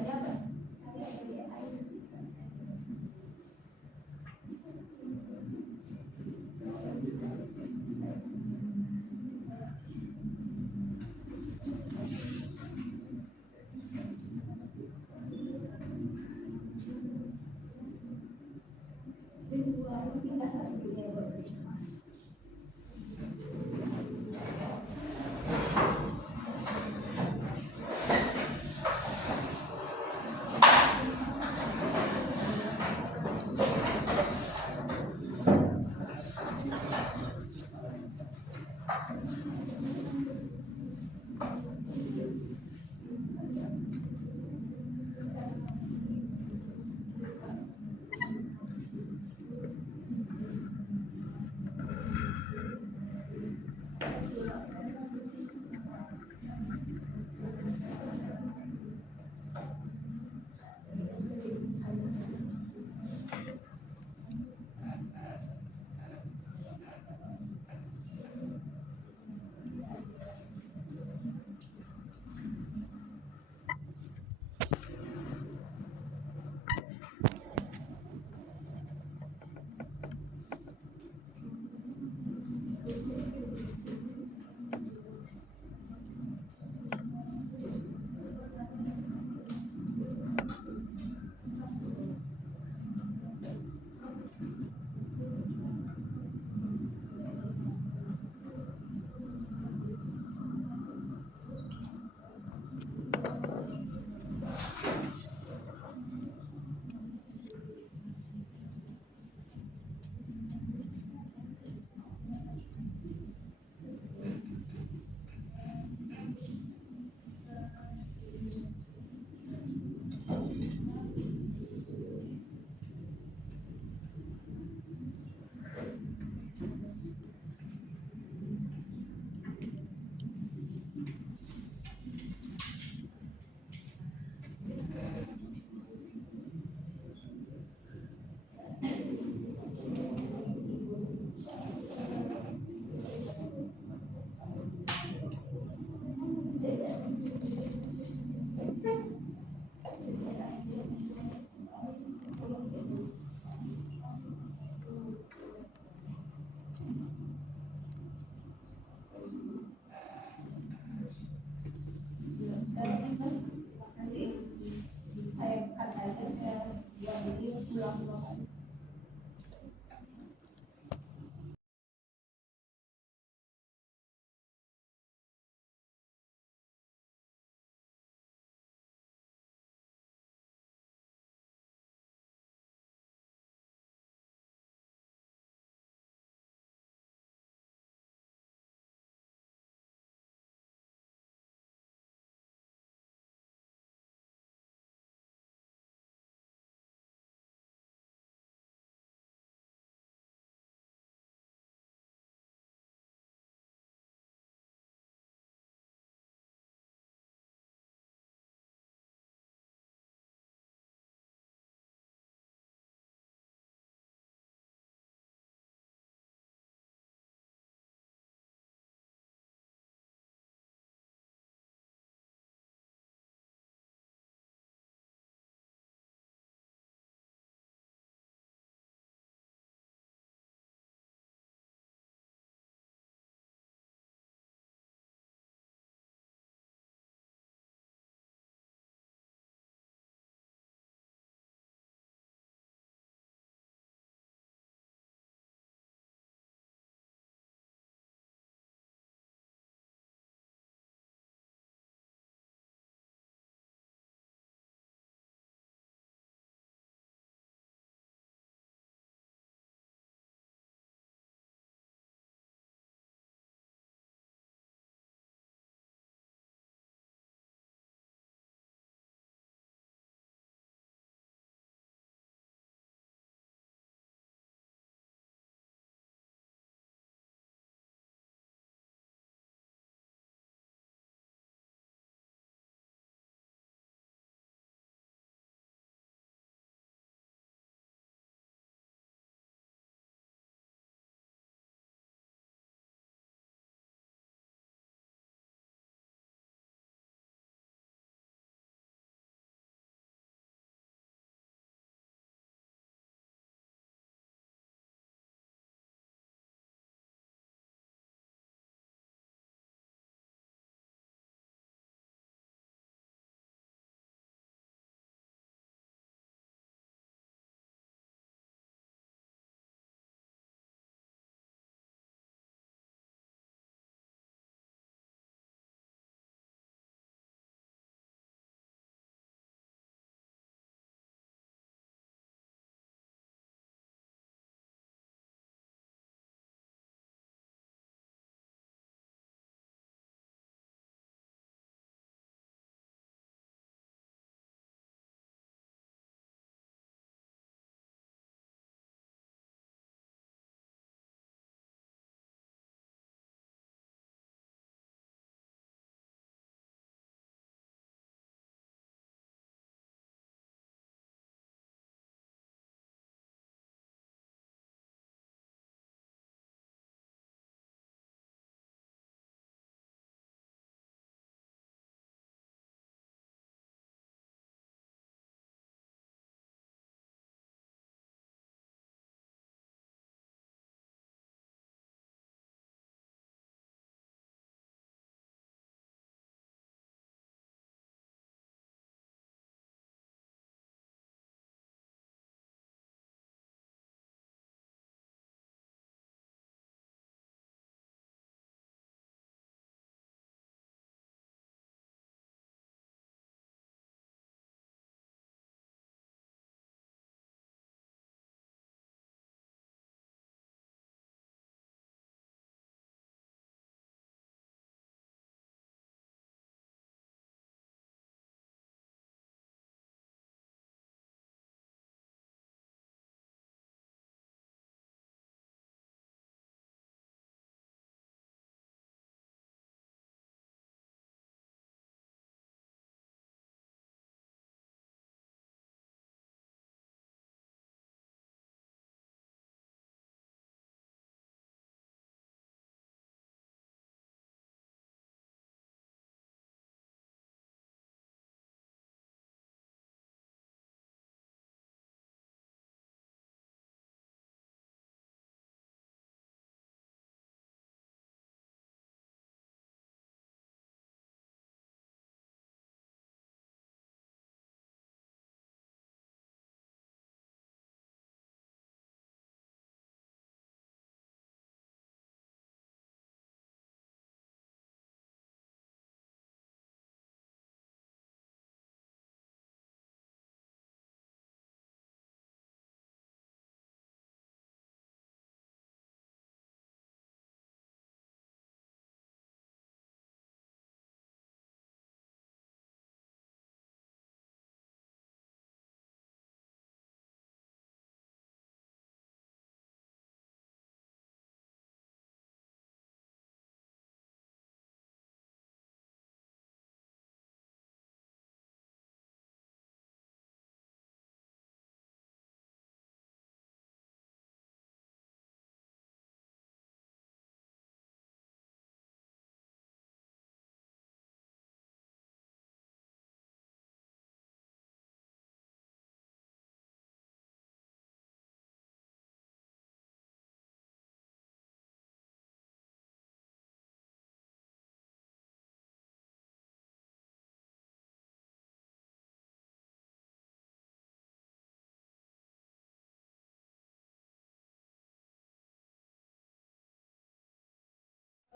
Belum.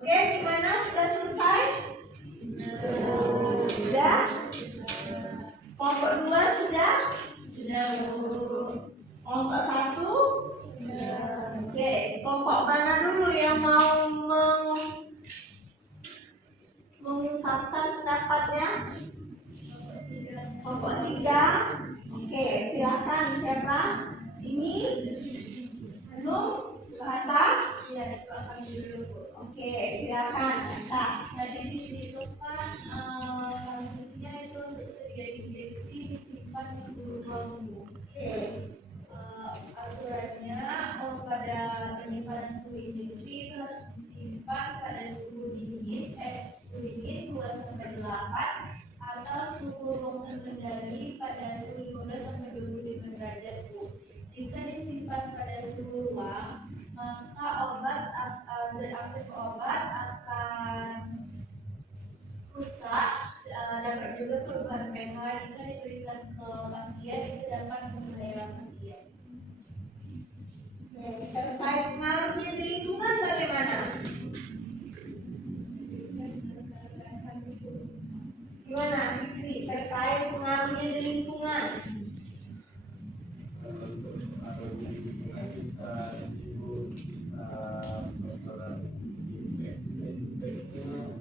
Oke, gimana? Sudah selesai? Sudah? Kelompok 2 sudah? Sudah, Bu. Kelompok 1? Oke, kelompok mana dulu yang mau mengungkapkan pendapatnya? Kelompok 3. Oke, silakan siapa? Ini? Hanum? Bahasa? Iya, silakan dulu, Bu. Oke, silakan. Kak. Tadi di situ kan kasusnya itu untuk sedia injeksi disimpan di suhu ruang, Bu. Oke. Aturannya pada penyimpanan suhu injeksi itu harus disimpan pada suhu dingin 2-8 atau suhu ruang terkendali pada suhu 15-25 derajat, Bu. Jika disimpan pada suhu ruang, maka zat aktif obat akan rusak. Dapat juga perubahan pH jika diberikan ke pasien itu dapat membahayakan pasien. Terkait pengaruhnya di lingkungan bagaimana? Gimana, Fikri? Terkait pengaruhnya di lingkungan? Untuk pengaruh di lingkungan bisa ibu bisa setelah infeksi orang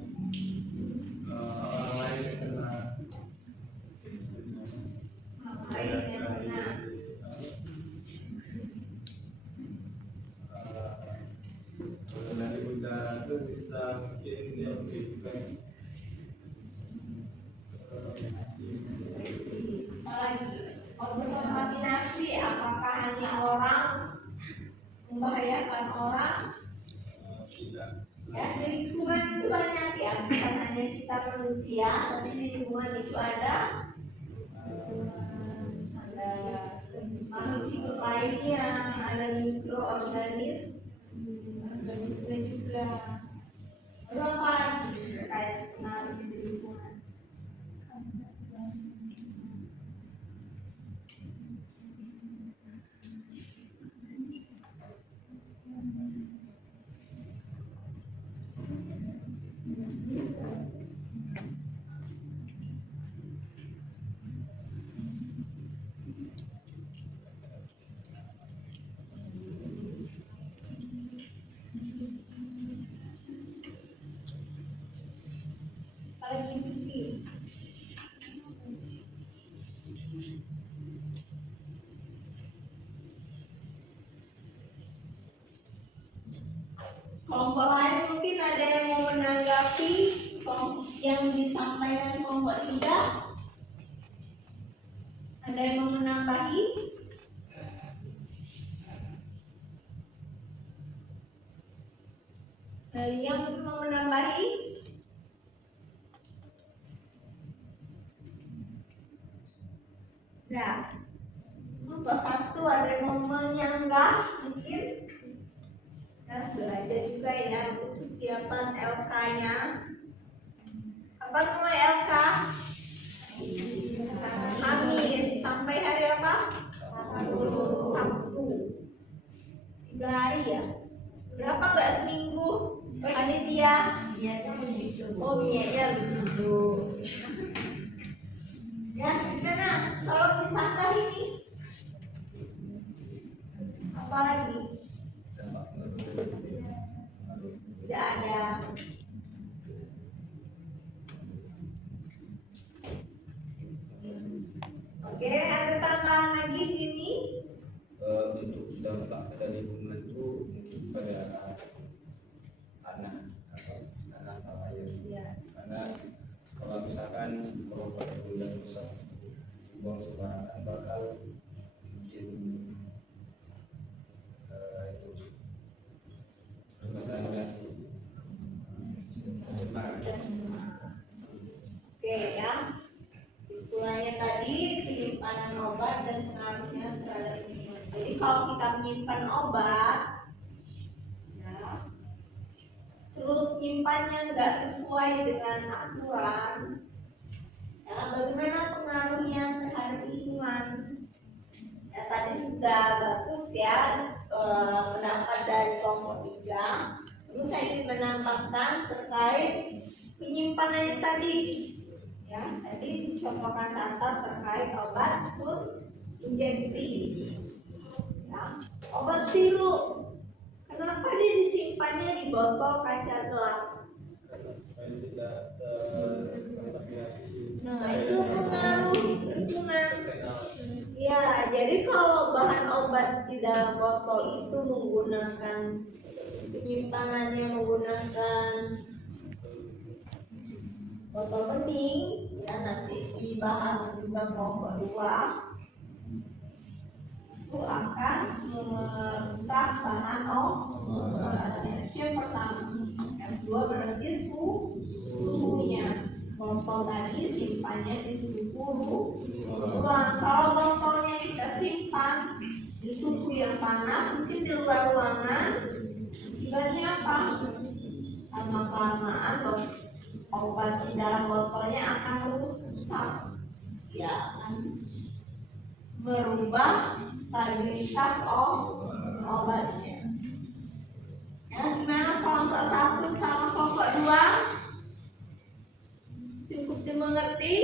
lain yang kena dari udara itu bisa mungkin dia memberikan Apalagi untuk kontaminasi, apakah hanya orang, membahayakan orang? tidak Ya, di lingkungan itu banyak ya, bukan hanya kita manusia, tapi di lingkungan itu ada makhluk hidup lainnya, ada mikroorganisme juga. Berapa lagi terkait pengaruh di lingkungan? Apalagi Fikri? Kelompok lain mungkin ada yang mau menanggapi yang disampaikan kelompok 3? Ada yang mau menambahi? Yang mau menambahi? Ya. Kelompok 1 ada yang mau menyanggah mungkin? Ya, belajar juga ya untuk persiapan LK-nya. Kapan mulai LK? Kamis sampai hari apa? Sabtu. 3 hari ya. Berapa enggak seminggu? Panitia? Oh iya begitu. Ya, gimana? Kalau disanggah ini? Apa lagi? Tidak ada. Oke, ada tambahan lagi Jimmy? untuk dampak pada lingkungan itu mungkin pada tanah atau air. Iya. Karena kalau misalkan merokok itu dan rusak dibuang sembarangan bakal bikin itu kontaminasi pencemaran. Oke ya. Kesimpulannya tadi penyimpanan obat dan pengaruhnya terhadap lingkungan. Jadi kalau kita menyimpan obat, ya, terus nyimpannya nggak sesuai dengan aturan, ya, bagaimana pengaruhnya terhadap lingkungan? Ya, tadi sudah bagus ya pendapat dari kelompok 3. Ini saya ingin menambahkan terkait penyimpanannya tadi. Ya, tadi contohkan kata terkait obat injeksi. Ya, obat sirup. Kenapa dia disimpannya di botol kaca gelap? Karena supaya tidak terkontaminasi. Nah, itu pengaruh lingkungan. Kenal. Ya, jadi kalau bahan obat di dalam botol itu menggunakan penyimpanannya menggunakan botol bening, ya nanti dibahas juga kelompok 2 itu akan merusak bahan obatnya. Itu yang pertama. Yang kedua berarti suhunya. Botol tadi simpannya di suhu ruang. Kalau botolnya kita simpan di suhu yang panas, mungkin di luar ruangan, akibatnya apa? Lama-kelamaan obat di dalam botolnya akan rusak, ya akan merubah stabilitas obatnya. Ya, gimana kelompok 1 sama kelompok 2? Cukup dimengerti?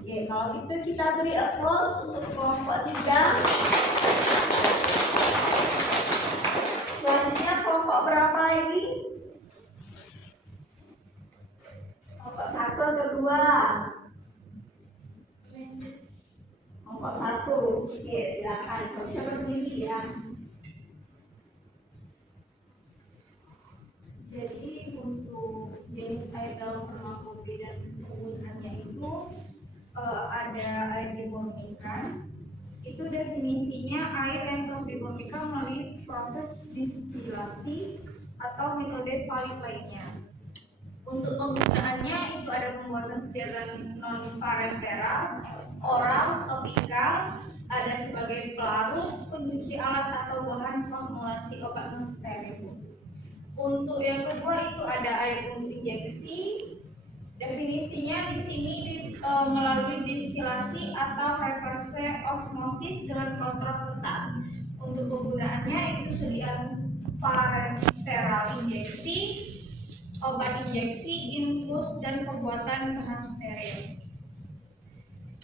Oke, kalau gitu kita beri applause untuk kelompok 3. Selanjutnya kelompok berapa lagi? Kelompok 1 atau 2? Kelompok 1. Oke, silakan. Kalau bisa berdiri ya. Jadi untuk jenis air dalam farmakope dan penggunaannya itu ada air dimurnikan. Itu definisinya air yang telah dimurnikan melalui proses distilasi atau metode valid lainnya. Untuk penggunaannya itu ada pembuatan sedaran non parenteral, oral, topikal, ada sebagai pelarut, pencuci alat atau bahan formulasi obat non steril. Untuk yang kedua itu ada air untuk injeksi. Definisinya di sini melalui distilasi atau reverse osmosis dengan kontrol ketat. Untuk penggunaannya itu sediaan parenteral injeksi, obat injeksi, infus dan pembuatan bahan steril.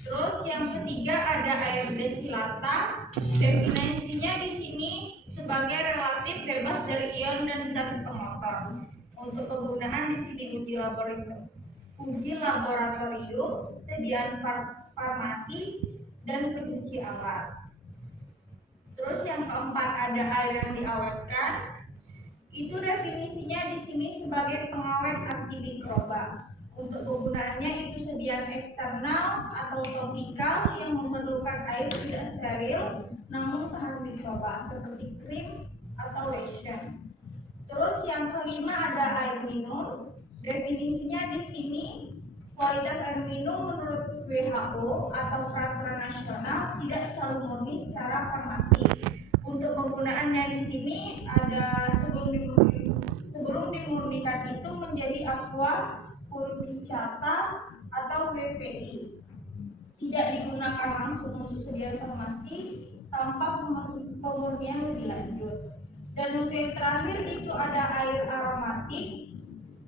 Terus yang ketiga ada air destilata. Definisinya di sini sebagai relatif bebas dari ion dan zat pemotor. Untuk penggunaan di sini uji laboratorium, sediaan farmasi dan pencuci alat. Terus yang keempat ada air yang diawetkan. Itu definisinya di sini sebagai pengawet antimikroba. Untuk penggunaannya itu sediaan eksternal atau topikal yang memerlukan air tidak steril namun tahan mikroba seperti krim atau lotion. Terus yang kelima ada air minum. Definisinya di sini kualitas air minum menurut WHO atau peraturan nasional tidak selalu murni secara farmasi. Untuk penggunaannya di sini ada sebelum dimurnikan itu menjadi aqua purificata atau WPI. Tidak digunakan langsung untuk sediaan farmasi tanpa pemurnian lebih lanjut. Dan untuk yang terakhir itu ada air aromatik.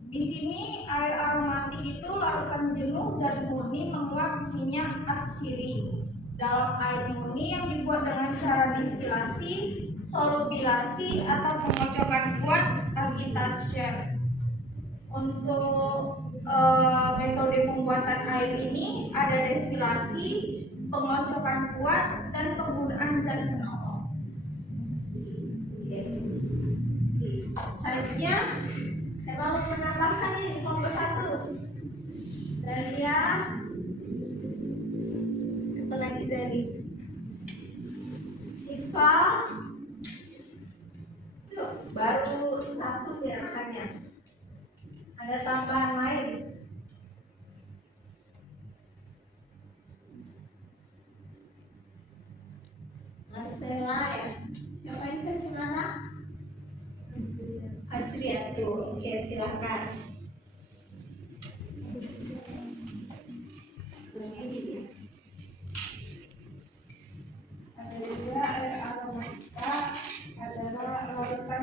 Di sini air aromatik itu larutan jenuh dan murni menguap minyak atsiri dalam air murni yang dibuat dengan cara distilasi, solubilasi atau pengocokan kuat agitation. Untuk metode pembuatan air ini ada destilasi, pengocokan kuat, dan penggunaan zat penolong. Selanjutnya saya mau menambahkan ini kelompok 1. Dalia, apa lagi dari Siva, tuh baru 1 di rekannya. Ada tambahan lain? Marcela ya. Siapa yang kacamata? Hajriatul. Oke, silakan. Ada juga air aromatika adalah larutan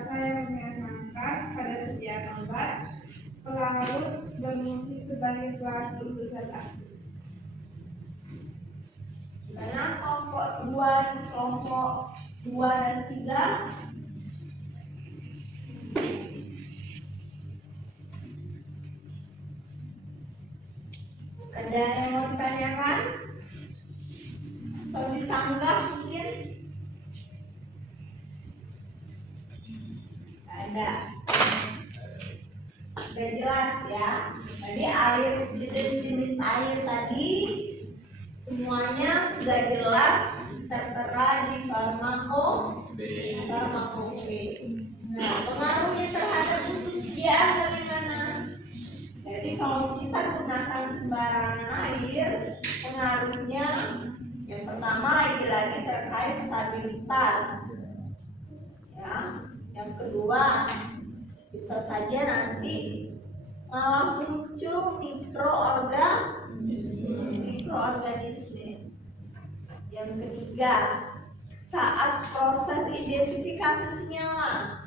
rasa yang menyenangkan pada sediaan obat, pelarut, berfungsi sebagai pelarut zat aktif. Karena kelompok 2 dan 3 ada yang mau ditanyakan atau disanggah mungkin? Ada. Sudah jelas ya. Jadi air, jenis-jenis air tadi semuanya sudah jelas tertera di farmakope. Nah, pengaruhnya terhadap mutu sediaan bagaimana? Jadi kalau kita gunakan sembarangan air, pengaruhnya yang pertama lagi-lagi terkait stabilitas. Ya, yang kedua bisa saja nanti malah muncul mikroorganisme. Yang ketiga, saat proses identifikasi senyawa,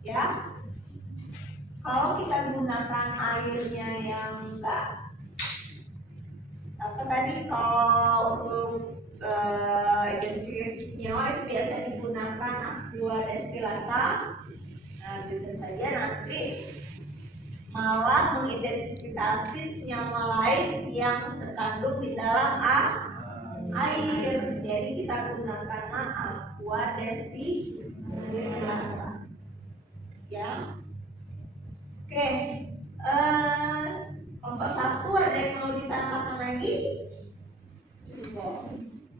ya, kalau kita gunakan airnya yang enggak apa tadi, kalau untuk identifikasi senyawa itu biasa digunakan aqua destillata. Nah, bisa saja nanti malah mengidentifikasi senyawa lain yang terkandung di dalam air. Jadi kita gunakan aqua destillata. Ya. Oke. Kelompok 1 ada yang mau ditambahkan lagi?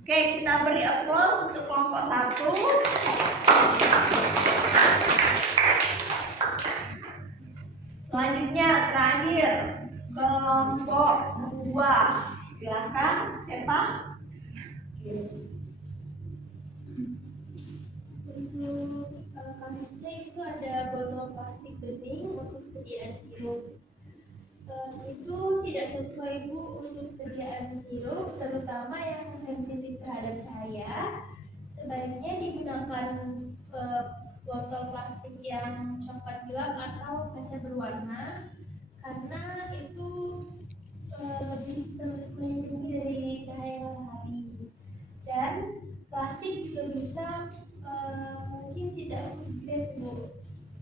Oke, kita beri applause untuk kelompok 1. Selanjutnya terakhir kelompok 2. Silakan, siapa? Untuk kasusnya itu ada botol plastik bening untuk sediaan sirup. Itu tidak sesuai Bu untuk sediaan sirup, terutama yang sensitif terhadap cahaya. Sebaiknya digunakan botol plastik yang coklat gelap atau kaca berwarna, karena itu lebih melindungi dari cahaya matahari. Dan plastik juga bisa mungkin tidak food grade Bu.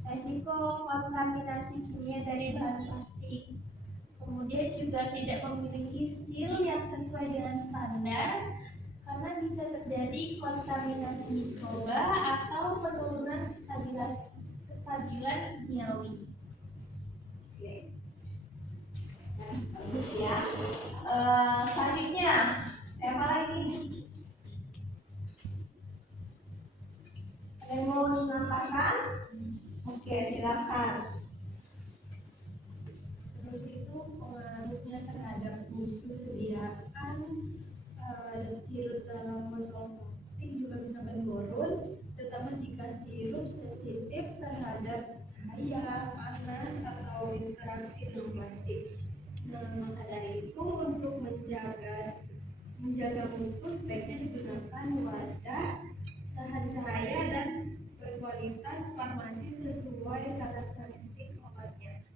Resiko kontaminasi kimia dari bahan plastik. Kemudian juga tidak memiliki seal yang sesuai dengan standar, karena bisa terjadi kontaminasi mikroba atau penurunan kestabilan kimiawi. Oke. Nah, bagus ya. Selanjutnya siapa lagi? Ada yang mau menambahkan? Oke, silakan. Terus itu pengaruhnya terhadap mutu sediaan sirup dalam botol plastik juga bisa menurun, terutama jika sirup sensitif terhadap cahaya, panas, atau interaksi dengan plastik. Nah, maka dari itu untuk menjaga mutu sebaiknya digunakan wadah tahan cahaya dan berkualitas farmasi sesuai karakteristik obatnya.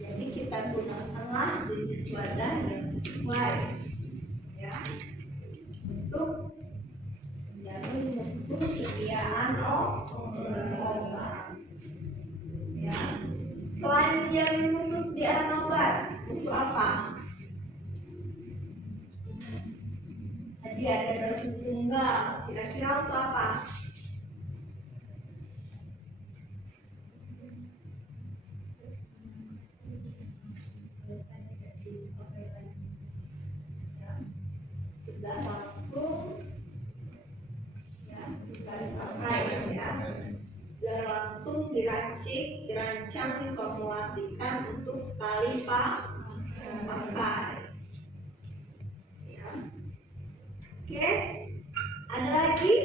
Jadi kita gunakanlah jenis wadah yang sesuai, ya, untuk menjamin mutu sediaan obat. Ya. Selain menjamin mutu sediaan obat, untuk apa? Tadi ada dosis tunggal, kira-kira untuk apa? Sudah langsung ya, kita pakai ya, sudah langsung dirancang, diformulasikan untuk sekali pakai. Ya. Oke, ada lagi?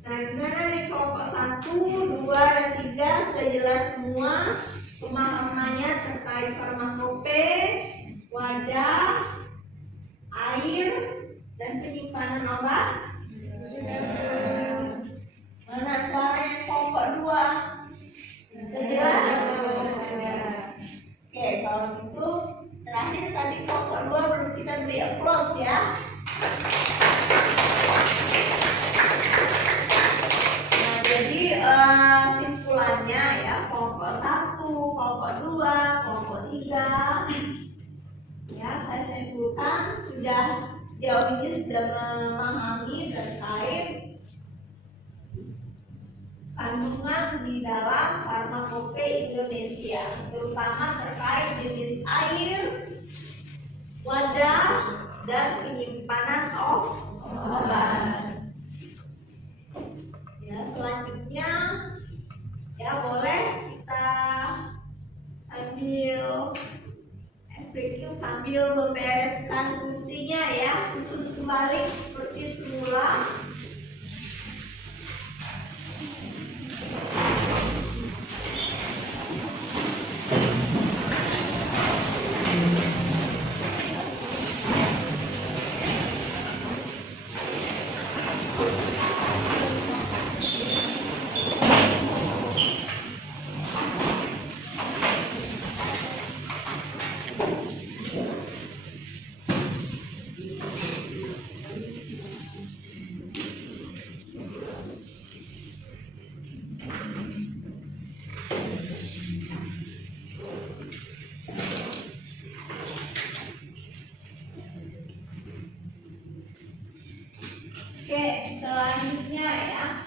Nah, gimana nih kelompok 1, 2, dan 3 sudah jelas semua pemahamannya terkait farmakope, wadah, air, dan penyimpanan obat? kelompok 2, kelompok 3. Ya, saya simpulkan sejauh ini sudah memahami terkait kandungan di dalam farmakope Indonesia, terutama terkait jenis air, wadah, dan penyimpanan obat. Ya, selanjutnya ya boleh kita sambil membereskan kursinya ya, susun kembali seperti semula. Oke, selanjutnya ya.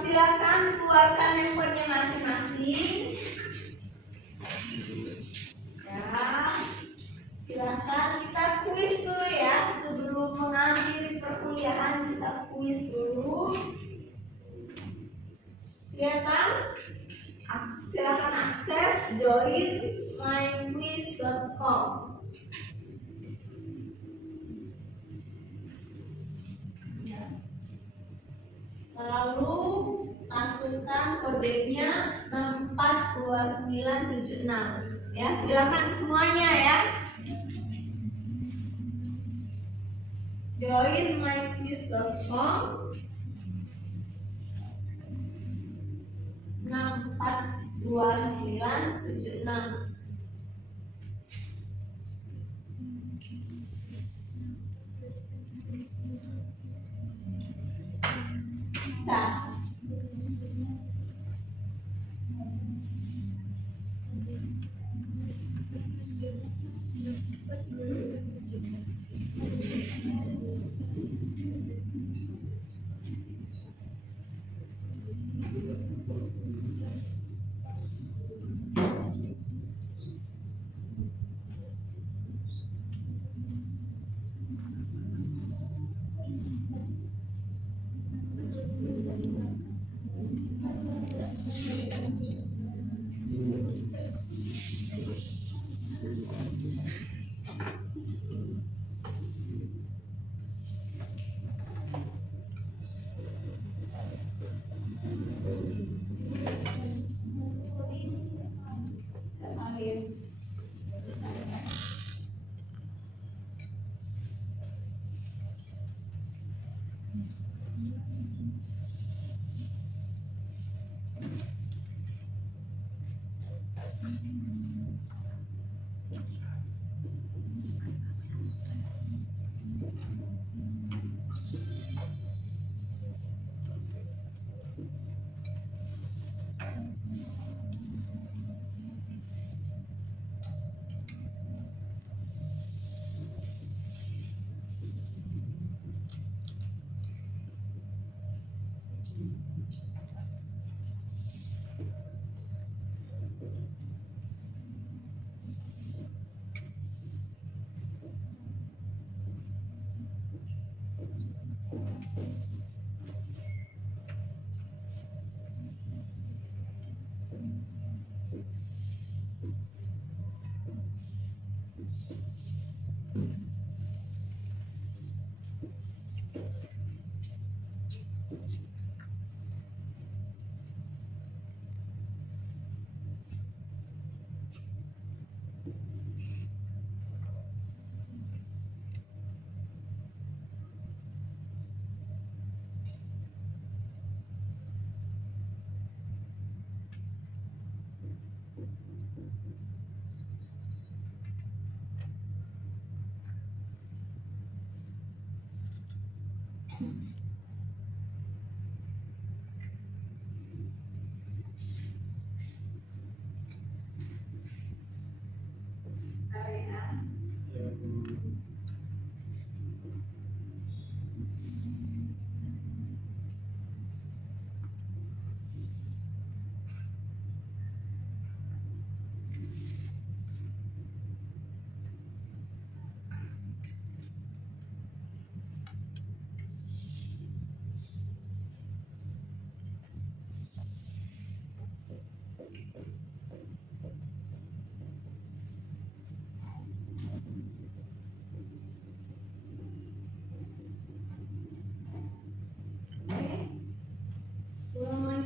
Silakan keluarkan handphonenya masing-masing. Ya, silakan kita kuis dulu ya. Sebelum mengakhiri perkuliahan kita kuis dulu. Kelihatan? Silakan akses join.myquiz.com. Lalu masukkan kodenya 642976. Ya, silakan semuanya ya. Join myquiz.com 642976. Bisa.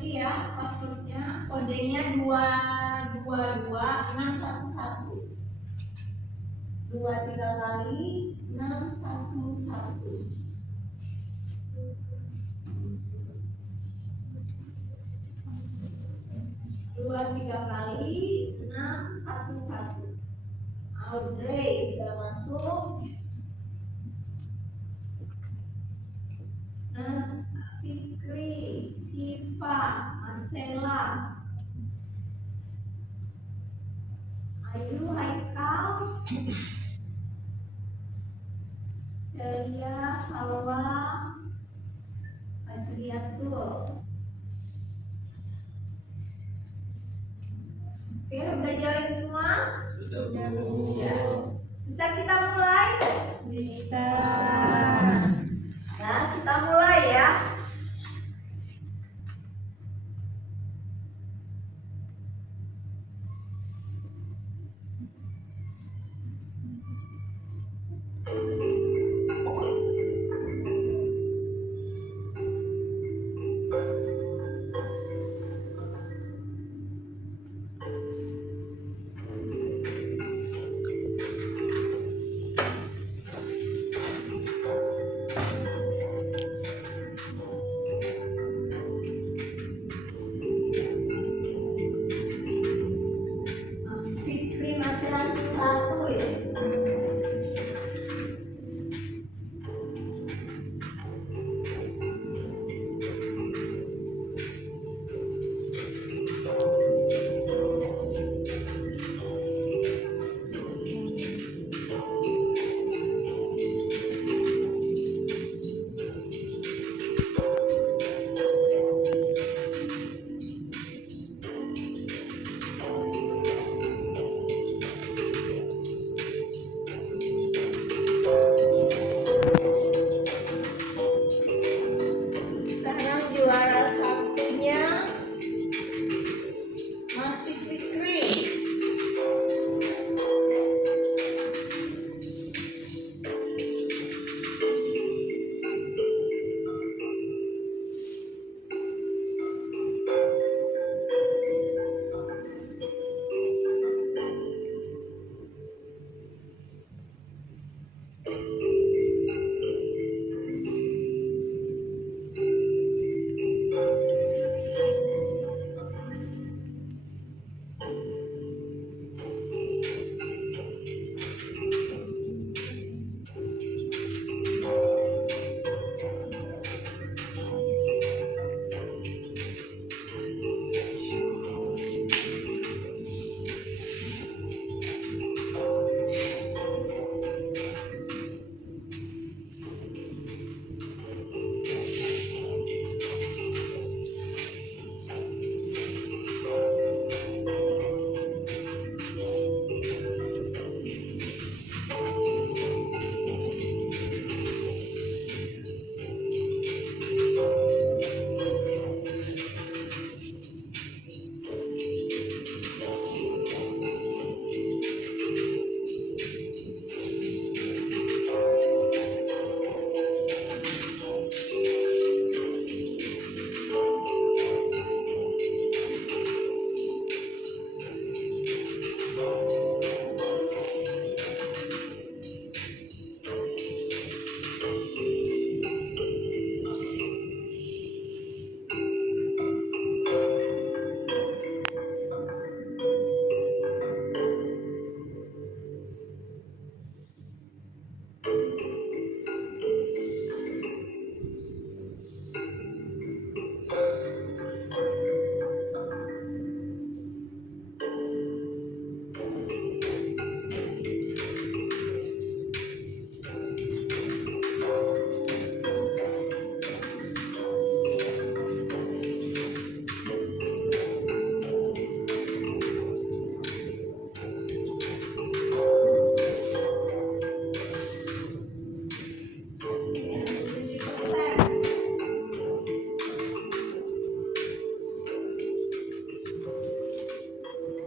lagi ya passwordnya, kodenya 222 611. 23 kali 611. 23 kali 611. Audrey sudah masuk. Nas Fikri, Siva, Marcella, Ayu, Haikal, Celia, Salwa, Fajriatul. Oke, udah join semua? Sudah. Ya. Bisa kita mulai? Bisa. Nah, kita mulai ya. Fikri masih ranking 1 ya. Sekarang juara satunya masih Fikri.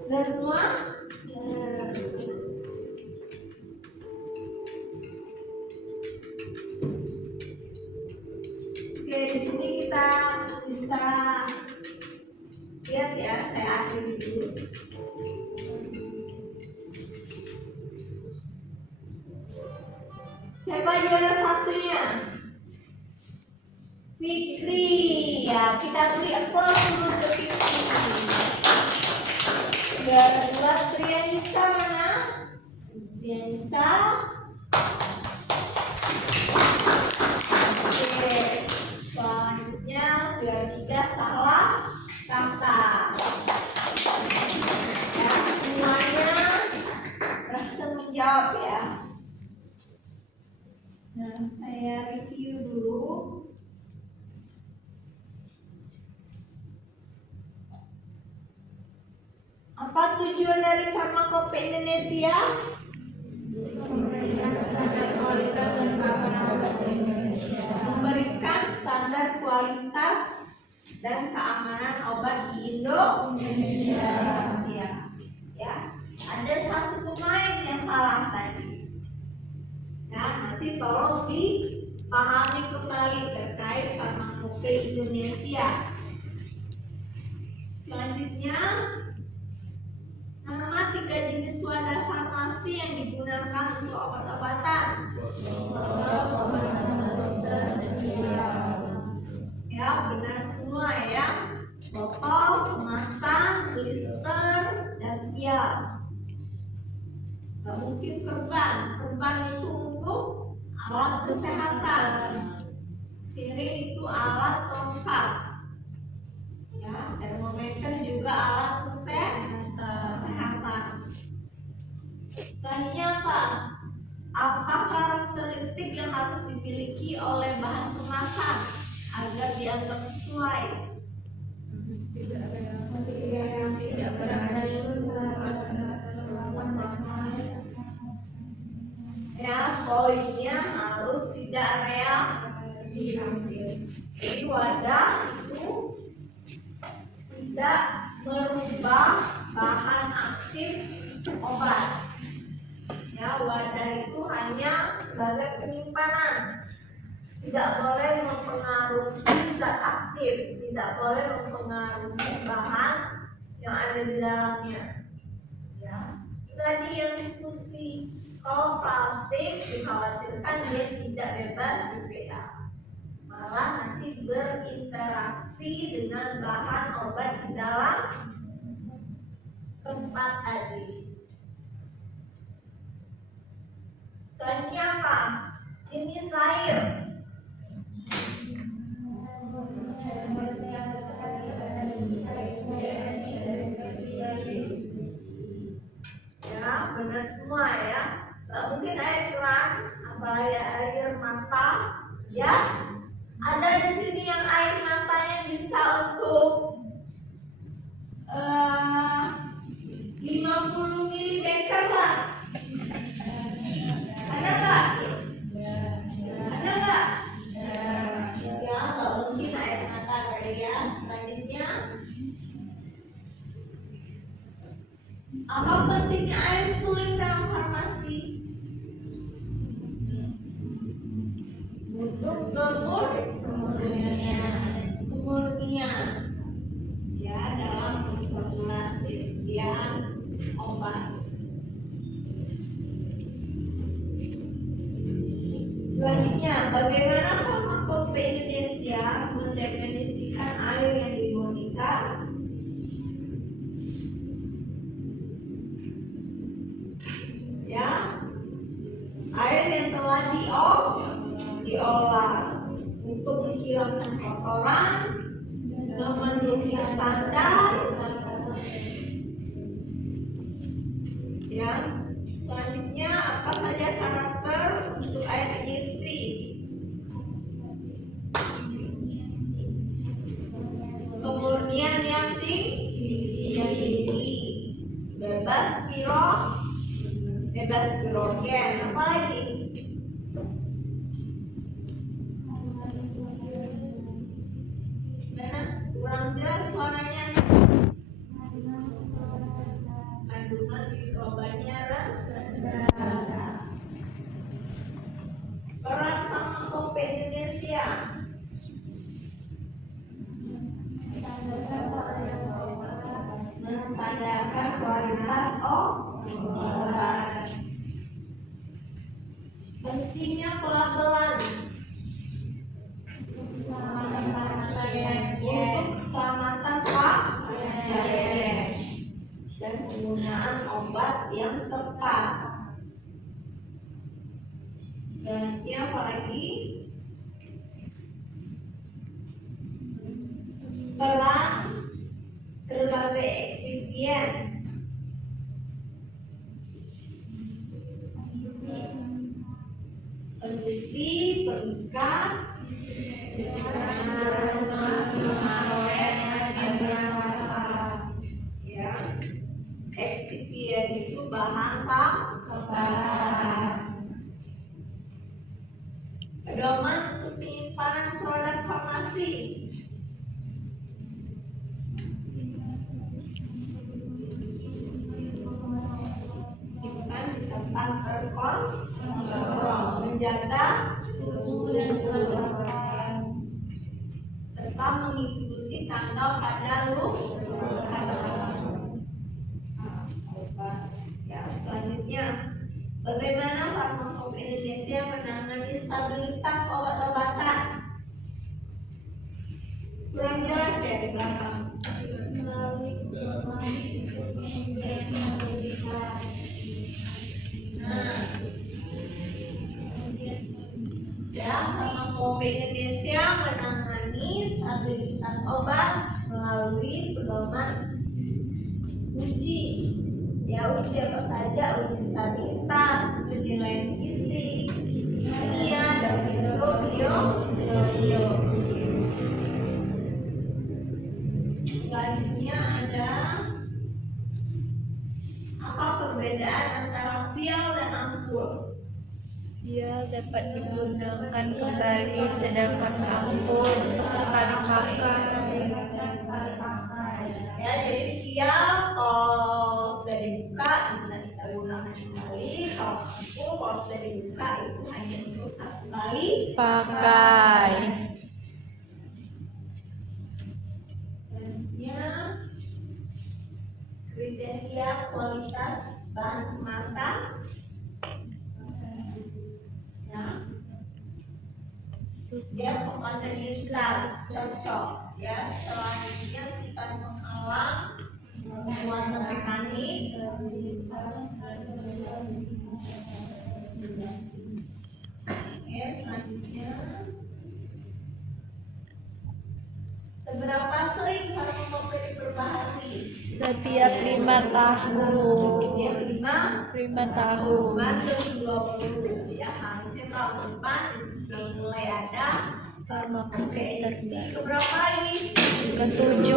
Sudah semua? Oke, di sini kita bisa Siapa juara satunya? Fikri. Ya, kita beri aplaus dulu ke Fikri. Juara dua Trianisa mana? Trianisa. Oke. Selanjutnya juara tiga Salah Kakak. Ya, semuanya berhasil menjawab ya. Nah, saya review dulu. Apa tujuan dari Farmakope Indonesia? Memberikan standar kualitas dan keamanan obat di Indonesia. Ya, ada satu pemain yang salah tadi. Nah, nanti tolong dipahami kembali terkait Farmakope Indonesia. Selanjutnya, nama 3 jenis wadah farmasi yang digunakan untuk obat-obatan. Ya, benar semua ya. Botol, kemasan, blister, dan vial. Gak mungkin perban. Perban itu untuk alat kesehatan. Siring itu alat pelengkap. Ya, termometer juga alat kesehatan. Selanjutnya apa? Apa karakteristik yang harus dimiliki oleh bahan kemasan agar dianggap sesuai? Ya, poinnya harus tidak reaktif. Jadi wadah itu tidak merubah bahan aktif obat. Ya, wadah itu hanya sebagai penyimpanan. Tidak boleh mempengaruhi zat aktif, tidak boleh mempengaruhi bahan yang ada di dalamnya. Ya, tadi yang diskusi. Kalau plastik dikhawatirkan dia tidak bebas BPA, malah nanti berinteraksi dengan bahan obat di dalam tempat tadi. Selanjutnya apa? Jenis air. Ya, benar semua ya. Gak mungkin air keran, apalagi air mata. Ya, ada di sini yang air matanya bisa untuk 50 ml lah. Ada nggak? Ada nggak? Ya, nggak mungkin air mata kali ya. Selanjutnya, apa pentingnya air suling dalam farmasi? Untuk kemurnian ya dalam formulasi sediaan obat. Selanjutnya, bagaimana Farmakope Indonesia mendefinisikan air yang dimurnikan? Ya, air yang telah diolah untuk menghilangkan kotoran, memenuhi standar. Ya, selanjutnya apa saja karakter untuk air injeksi? Kemurnian yang tinggi, bebas pirogen, apa lagi? Gimana? Kurang jelas suaranya. Kandungan mikrobanya rendah. Peran Farmakope Indonesia. Menstandarkan kualitas obat. Pentingnya obat yang tepat. Selanjutnya apa lagi? Peran berbagai eksisien. Kondisi, pengikat, ya. Eksipien itu bahan tambahan. Pedoman untuk penyimpanan produk farmasi. Simpan di tempat terkontrol, menjaga suhu serta mengikuti tanggal kadaluarsa. Ya, selanjutnya, bagaimana Farmakop Indonesia menangani stabilitas obat-obatan? Kurang jelas ya di belakang. Ya, Farmakop Indonesia menangani stabilitas obat melalui pedoman uji. Ya, uji apa saja? Uji stabilitas, penilaian gizi, kimia, dan mikrobiologi. Selanjutnya ada apa perbedaan antara vial dan ampul? Dia dapat digunakan kembali, sedangkan ampul untuk sekali pakai. Ya, jadi vial kalau sudah dibuka bisa kita gunakan kembali. Kalau ampul kalau sudah dibuka itu hanya untuk satu kali Pakai. Selanjutnya, kriteria kualitas bahan kemasan. Ya, dia homogenitas cocok. Ya, selanjutnya sifat penghalang, penguatan mekanik. Oke, selanjutnya, seberapa sering Farmakop diperbaharui? Setiap 5 tahun. Setiap 5 tahun. Bandung 20 ya, harusnya tahun depan sudah mulai ada Farmakop terbaru. keberapa lagi? Ke-7.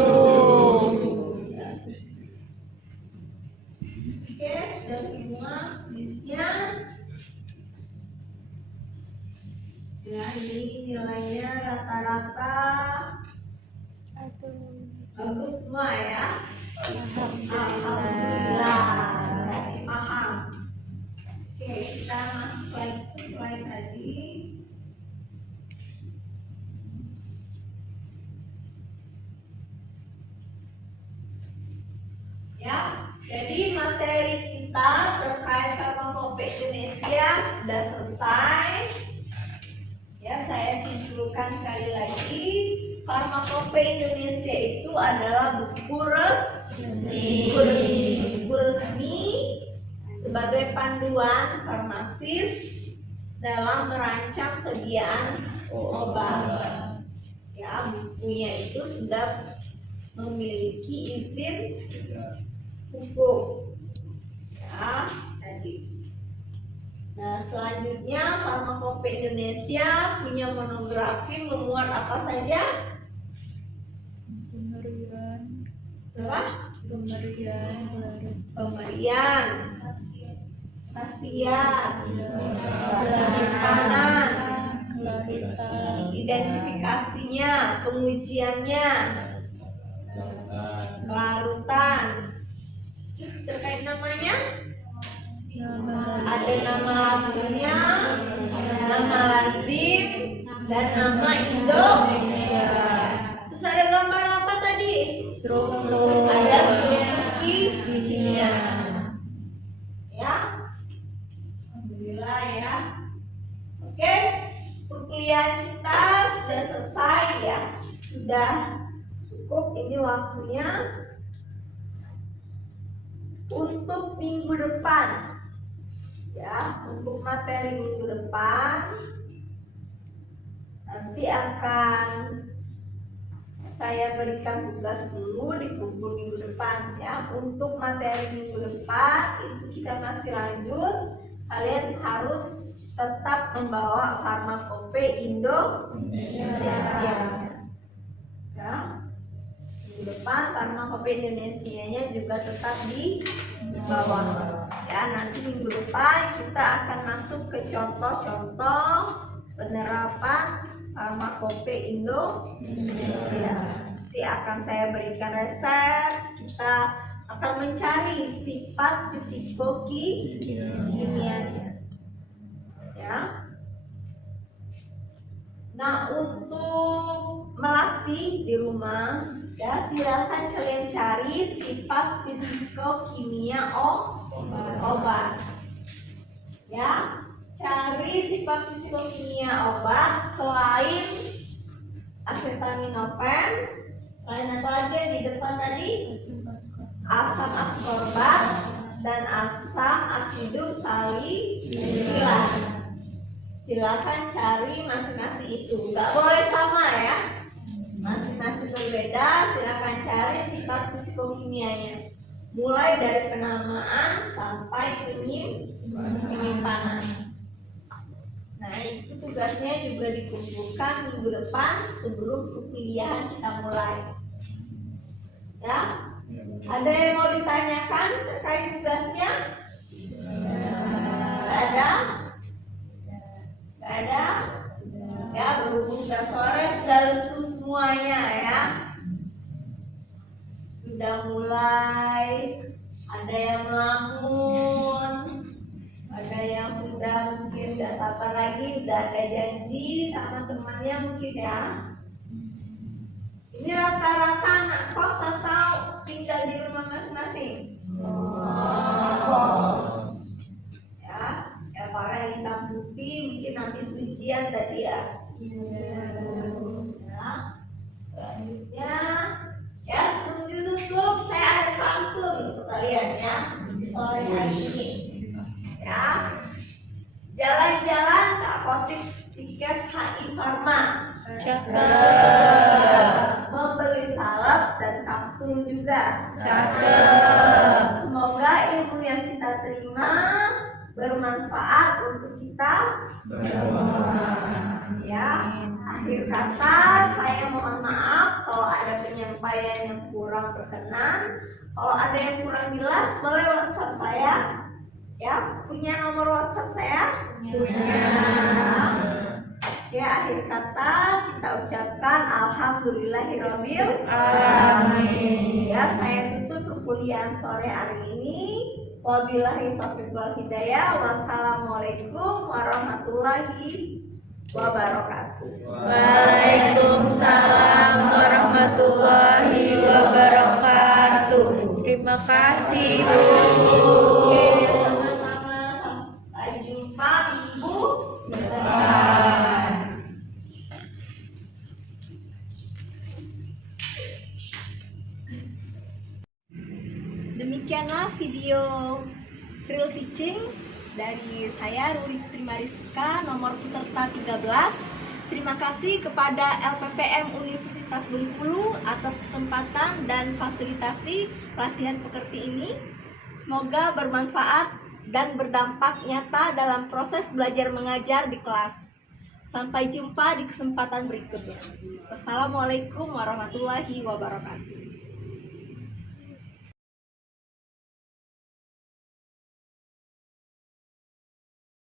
Oke, sudah semua listnya. Ya, ini nilainya rata-rata bagus semua ya. Alhamdulillah, berarti paham. Oke, kita masuk lagi ke slide tadi. Ya, jadi materi kita terkait Farmakop Indonesia sudah selesai. Ya, saya simpulkan sekali lagi, Farmakop Indonesia itu adalah buku resmi sebagai panduan farmasis dalam merancang sediaan obat. Ya, bukunya itu sudah memiliki izin hukum. Ya, tadi. Nah, selanjutnya Farmakop Indonesia punya monografi memuat apa saja? Pemberian, khasiat, penyimpanan, identifikasinya, pengujiannya, pelarutan. Terus terkait namanya? Ada nama lambungnya, nama lazim, dan nama Indonesia. Terus ada gambar apa tadi? Struktur. Ada struktur kimia. Ya, alhamdulillah ya. Oke, perkuliahan kita sudah selesai ya, sudah cukup ini waktunya. untuk minggu depan, ya, untuk materi minggu depan nanti akan saya berikan tugas dulu di kumpul minggu depan, ya. Untuk materi minggu depan itu kita masih lanjut. Kalian harus tetap membawa farmakope Indonesia, ya. Minggu depan farmakope Indonesianya juga tetap dibawa, ya. Nanti minggu depan kita akan masuk ke contoh-contoh penerapan farmakope Indonesia. Nanti akan saya berikan resep. Kita akan mencari sifat fisikokimianya, ya. Nah, untuk melatih di rumah, ya, silakan kalian cari sifat fisikokimia obat, ya. Cari sifat fisikokimia obat selain acetaminophen, selain apa lagi yang di depan tadi? Asam askorbat dan asam asidum salisilat. Silakan cari masing-masing itu, nggak boleh sama, ya. Masing-masing berbeda. Silakan cari sifat fisikokimianya, mulai dari penamaan sampai penyimpanan. Nah, itu tugasnya juga dikumpulkan minggu depan sebelum perkuliahan kita mulai, ya. Ada yang mau ditanyakan terkait tugasnya? Nggak ada? Nggak ada? Ya, berhubung sudah sore, sudah lesu semuanya, ya. Sudah mulai ada yang melamun, ada yang sudah mungkin tidak sabar lagi, udah ada janji sama temannya mungkin, ya. Ini rata-rata anak kos atau tinggal di rumah masing-masing? Kos, ya. Yang pakai hitam putih mungkin habis ujian tadi, ya. Ya. Selanjutnya, ya, sebelum ditutup saya ada pantun untuk kalian, ya, di sore hari ini, ya. Jalan-jalan ke apotek tiket HI Farma, membeli salep dan kapsul juga. Semoga ilmu yang kita terima bermanfaat untuk kita semua, ya. Akhir kata, saya mohon maaf kalau ada penyampaian yang kurang berkenan. Kalau ada yang kurang jelas, boleh WhatsApp saya, ya. Punya nomor WhatsApp saya? Punya. Ya, akhir kata kita ucapkan alhamdulillahirabbil alamin. Ya, saya tutup perkuliahan sore hari ini. Wabillahi taufiq wal hidayah. Wassalamualaikum warahmatullahi wabarakatuh. Waalaikumsalam warahmatullahi wabarakatuh. Terima kasih, Bu. Oke, sama-sama. Sampai jumpa minggu depan. Demikianlah video real teaching dari saya, Ruri Putri Mariska, nomor peserta 13. Terima kasih kepada LPPM Universitas Bengkulu atas kesempatan dan fasilitasi pelatihan pekerti ini. Semoga bermanfaat dan berdampak nyata dalam proses belajar mengajar di kelas. Sampai jumpa di kesempatan berikutnya. Wassalamualaikum warahmatullahi wabarakatuh.